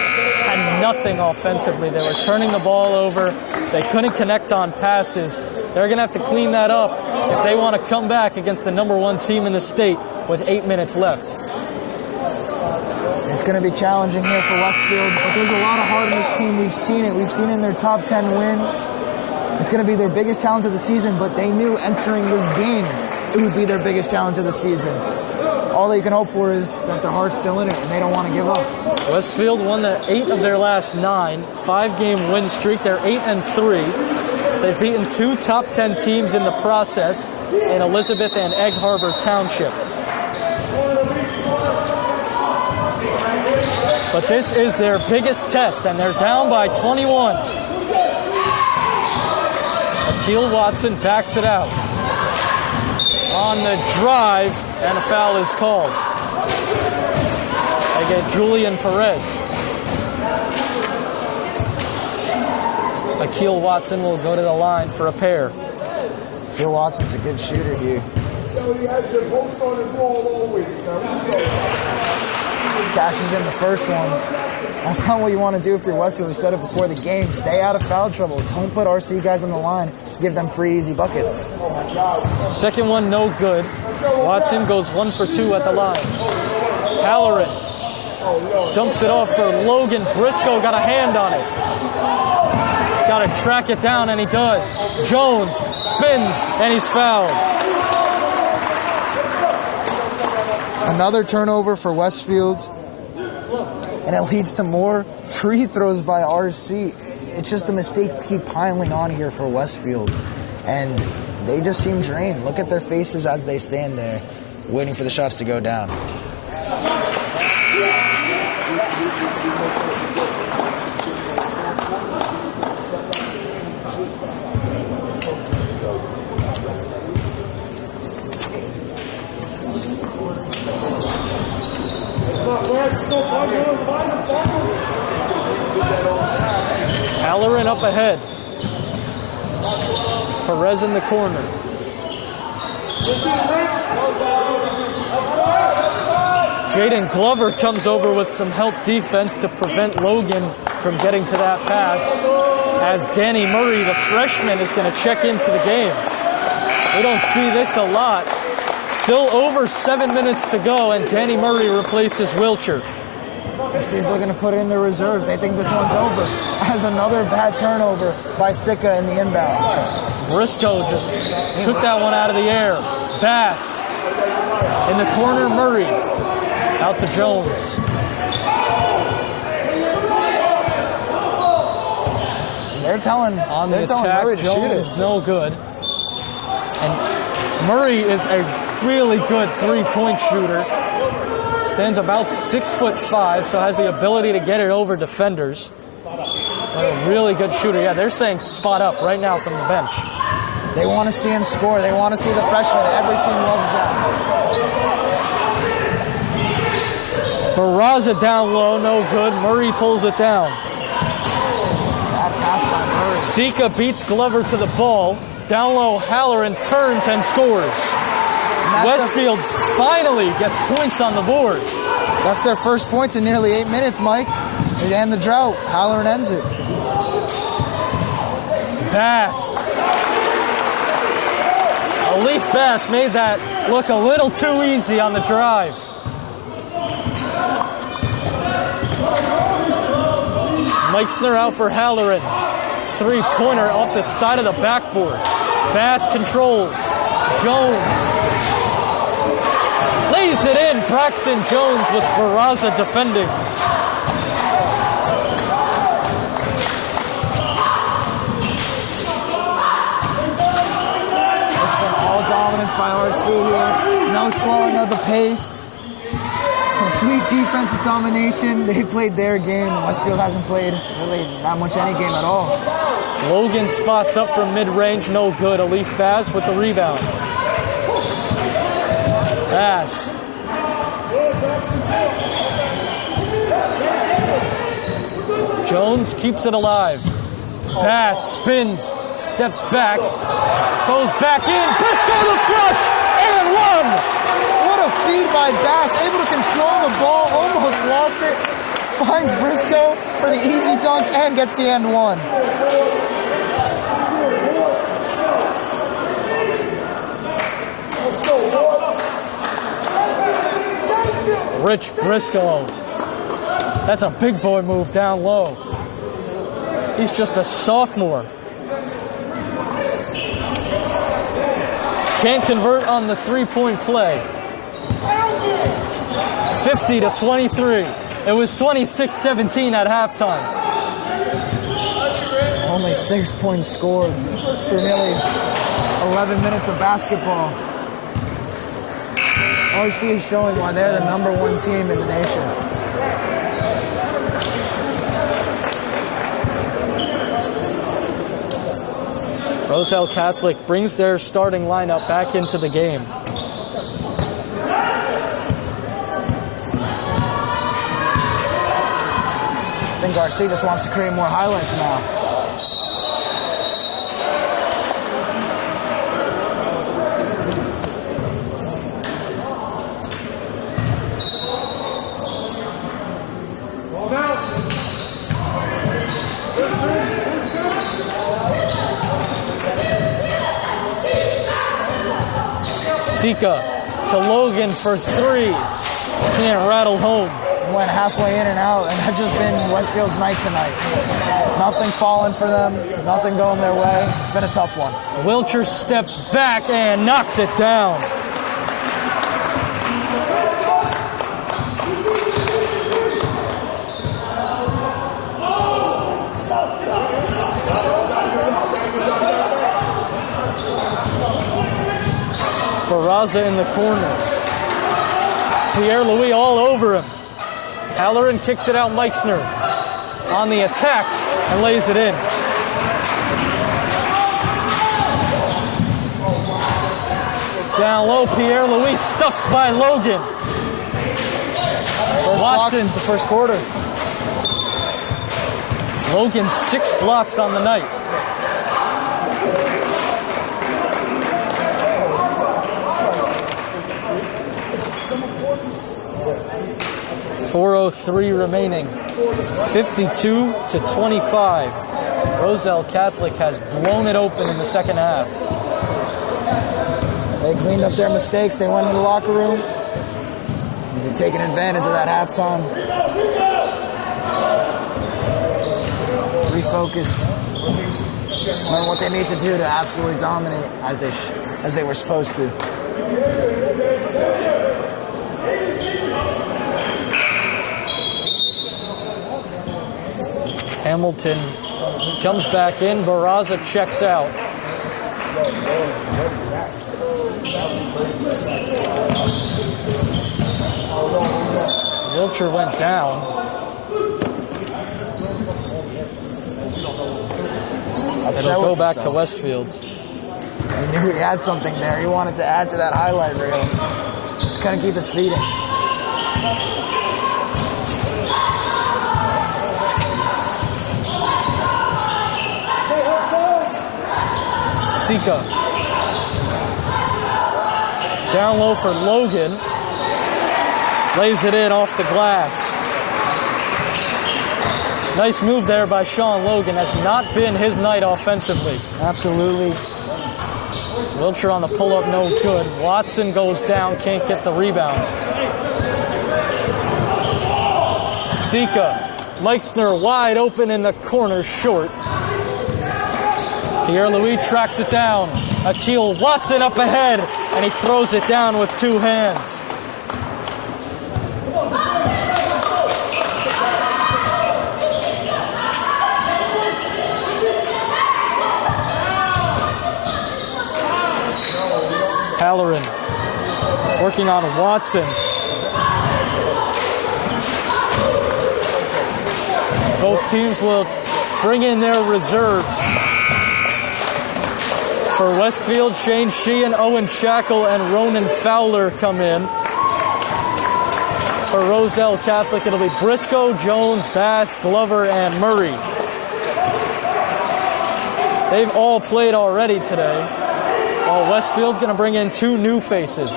had nothing offensively. They were turning the ball over. They couldn't connect on passes. They're going to have to clean that up if they want to come back against the #1 team in the state with 8 minutes left. It's going to be challenging here for Westfield, but there's a lot of heart in this team. We've seen it. We've seen it in their top 10 wins. It's going to be their biggest challenge of the season, but they knew entering this game it would be their biggest challenge of the season. All they can hope for is that their heart's still in it, and they don't want to give up. Westfield won 8 of their last 9, 5-game win streak. They're 8-3. They've beaten 2 top 10 teams in the process in Elizabeth and Egg Harbor Township. But this is their biggest test, and they're down by 21. Akeel Watson backs it out. On the drive, and a foul is called. They get Julian Perez. Akeel Watson will go to the line for a pair. Akeel Watson's a good shooter here. Cashes in the first one. That's not what you want to do if you're Westfield. We said it before the game. Stay out of foul trouble. Don't put RC guys on the line. Give them free, easy buckets. Second one, no good. Watson goes 1 for 2 at the line. Halloran Dumps it off for Logan. Briscoe got a hand on it. He's got to track it down, and he does. Jones spins, and he's fouled. Another turnover for Westfield, and it leads to more free throws by RC. It's just a mistake keep piling on here for Westfield, and they just seem drained. Look at their faces as they stand there, waiting for the shots to go down. Halloran up ahead. Perez in the corner. Jaden Glover comes over with some help defense to prevent Logan from getting to that pass, as Danny Murray, the freshman, is going to check into the game. We don't see this a lot. Still over 7 minutes to go, and Danny Murray replaces Wilcher. She's looking to put it in the reserves. They think this one's over. As another bad turnover by Sika in the inbound. Briscoe just took that one out of the air. Bass in the corner, Murray. Out to Jones. They're telling attack, Murray to shoot it. Jones no good. And Murray is a really good three-point shooter. Stands about 6'5", so has the ability to get it over defenders. A really good shooter. Yeah, they're saying spot up right now from the bench. They want to see him score. They want to see the freshman. Every team loves that. Barraza down low, no good. Murray pulls it down. Bad pass by Murray. Sika beats Glover to the ball. Down low, Halloran turns and scores. Westfield finally gets points on the board. That's their first points in nearly 8 minutes, Mike. They end the drought. Halloran ends it. Bass. Alif Bass made that look a little too easy on the drive. Meixner out for Halloran. Three-pointer off the side of the backboard. Bass controls. Jones lays it in. Braxton Jones with Barraza defending. It's been all dominance by RC here. No slowing of the pace. Complete defensive domination. They played their game. Westfield hasn't played really that much any game at all. Logan spots up from mid-range, no good. Alif Bass with the rebound. Bass. Jones keeps it alive. Bass spins, steps back, goes back in. Briscoe the flush, and one! What a feed by Bass, able to control the ball, almost lost it. Finds Briscoe for the easy dunk and gets the end one. Rich Briscoe. That's a big boy move down low. He's just a sophomore. Can't convert on the three-point play. 50-23. It was 26-17 at halftime. Only 6 points scored for nearly 11 minutes of basketball. RC is showing why they're the #1 team in the nation. Roselle Catholic brings their starting lineup back into the game. I think RC just wants to create more highlights now. Sika to Logan for three. Can't rattle home. went halfway in and out, and that's just been Westfield's night tonight. Nothing falling for them, nothing going their way. It's been a tough one. Wilcher steps back and knocks it down. Barraza in the corner. Pierre-Louis all over him. Halloran kicks it out. Meixner on the attack and lays it in. Down low, Pierre-Louis stuffed by Logan. First block since the first quarter. Logan 6 blocks on the night. .403 remaining. 52-25. Roselle Catholic has blown it open in the second half. They cleaned up their mistakes. They went in the locker room. They're taking advantage of that halftime. Refocus. Learn what they need to do to absolutely dominate as they were supposed to. Hamilton comes back in. Barraza checks out. Wilcher went down. It'll go back to Westfield. He knew he had something there. He wanted to add to that highlight reel. Just couldn't keep his feet in. Sika. Down low for Logan. Lays it in off the glass. Nice move there by Sean Logan. Has not been his night offensively. Absolutely. Wilcher on the pull-up, no good. Watson goes down, can't get the rebound. Sika. Meixner wide open in the corner, short. Pierre-Louis tracks it down. Akil Watson up ahead, and he throws it down with 2 hands. Halloran working on Watson. Both teams will bring in their reserves. For Westfield, Shane Sheehan, Owen Shackle, and Ronan Fowler come in. For Roselle Catholic, it'll be Briscoe, Jones, Bass, Glover, and Murray. They've all played already today. While Westfield going to bring in 2 new faces.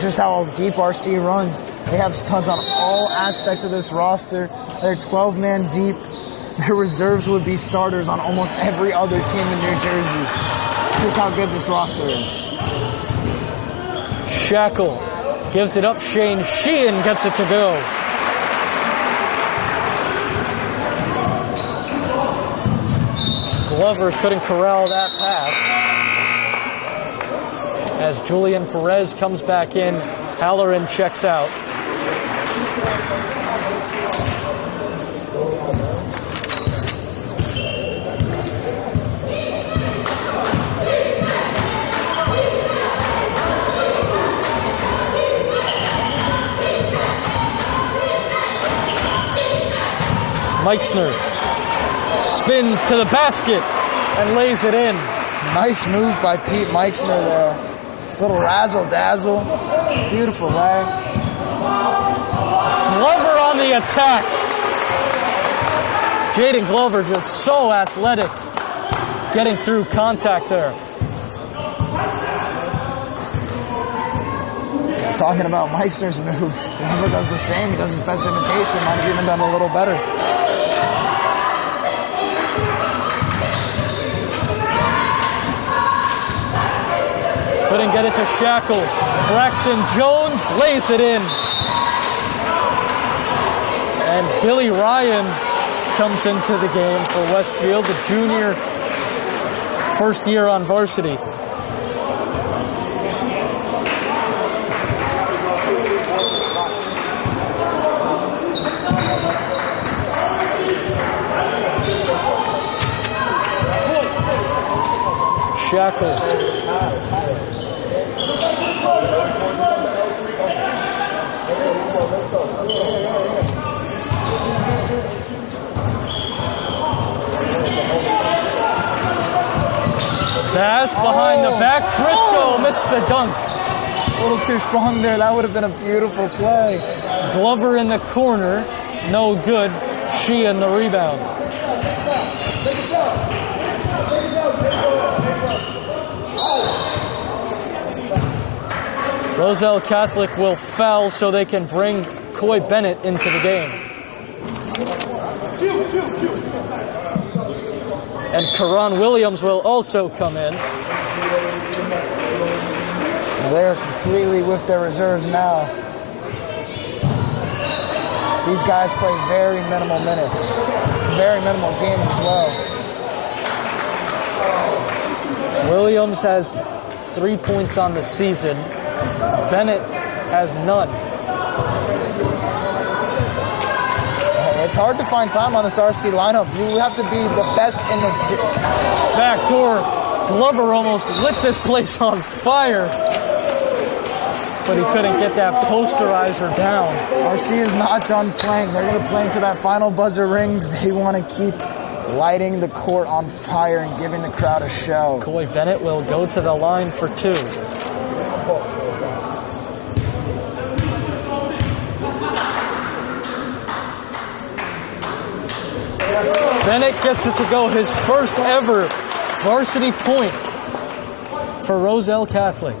Just how deep RC runs. They have studs on all aspects of this roster. They're 12-man deep. Their reserves would be starters on almost every other team in New Jersey. Just how good this roster is. Shackle gives it up. Shane Sheehan gets it to go. Glover couldn't corral that pass. As Julian Perez comes back in, Halloran checks out. Meixner spins to the basket and lays it in. Nice move by Pete Meixner there. Little razzle-dazzle. Beautiful leg. Glover on the attack. Jaden Glover just so athletic. Getting through contact there. Talking about Meixner's move. Glover does the same. He does his best imitation. Might have even done a little better. Couldn't get it to Shackle. Braxton Jones lays it in. And Billy Ryan comes into the game for Westfield, the junior, first year on varsity. Shackle. Pass behind the back. Briscoe missed the dunk. A little too strong there. That would have been a beautiful play. Glover in the corner. No good. Sheehan the rebound. Roselle Catholic will foul so they can bring Coy Bennett into the game. And Karan Williams will also come in. They're completely with their reserves now. These guys play very minimal minutes, very minimal games as well. Williams has 3 points on the season. Bennett has none. It's hard to find time on this RC lineup. You have to be the best in the... Backdoor. Glover almost lit this place on fire, but he couldn't get that posterizer down. RC is not done playing. They're going to play until that final buzzer rings. They want to keep lighting the court on fire and giving the crowd a show. Coy Bennett will go to the line for two. Bennett gets it to go, his first ever varsity point for Roselle Catholic.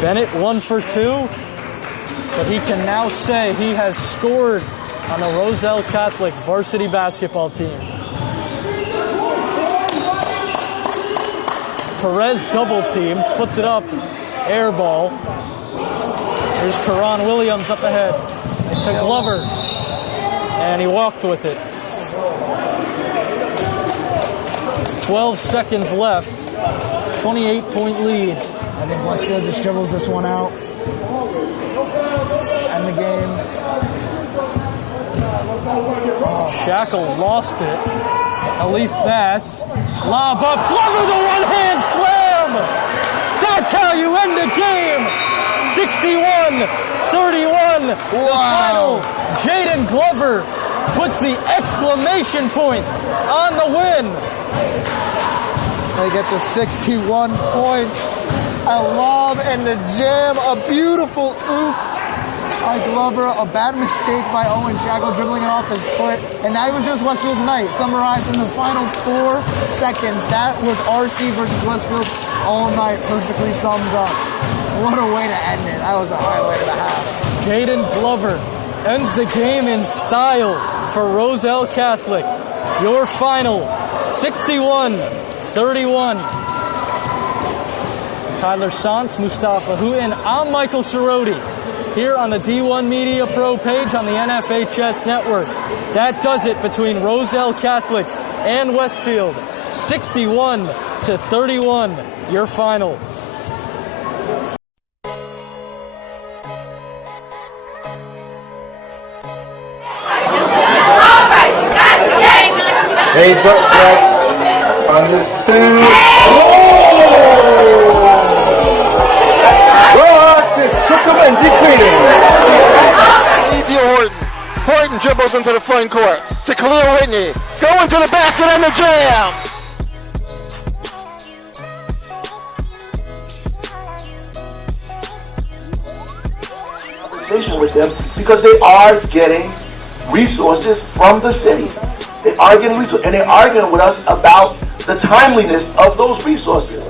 Bennett 1 for 2, but he can now say he has scored on the Roselle Catholic varsity basketball team. Perez double teamed, puts it up, air ball. Here's Karan Williams up ahead. It's to Glover, and he walked with it. 12 seconds left, 28-point lead. I think Westfield just dribbles this one out. End the game. Shackle lost it. Alif Bass. Lob up. Glover the one-hand slam. That's how you end the game. 61-31. The final. Jaden Glover puts the exclamation point on the win. They get to 61 points. A lob and the jam. A beautiful oop by Glover. A bad mistake by Owen Shackle dribbling it off his foot. And that was just Westfield's night. Summarized in the final 4 seconds. That was RC versus Westfield all night. Perfectly summed up. What a way to end it. That was a highlight of the half. Jaden Glover ends the game in style for Roselle Catholic. Your final, 61-31. Tyler Sant, Mustafa Houghton, I'm Michael Cerroti here on the D1 Media Pro page on the NFHS network. That does it between Roselle Catholic and Westfield. 61-31, your final. Heads up, right on the suit. Took them and decreasing. Horton dribbles into the front court to Khalil Whitney. Going to the basket and the jam. Conversation with them because they are getting resources from the city. They are getting resources, and they are arguing with us about the timeliness of those resources.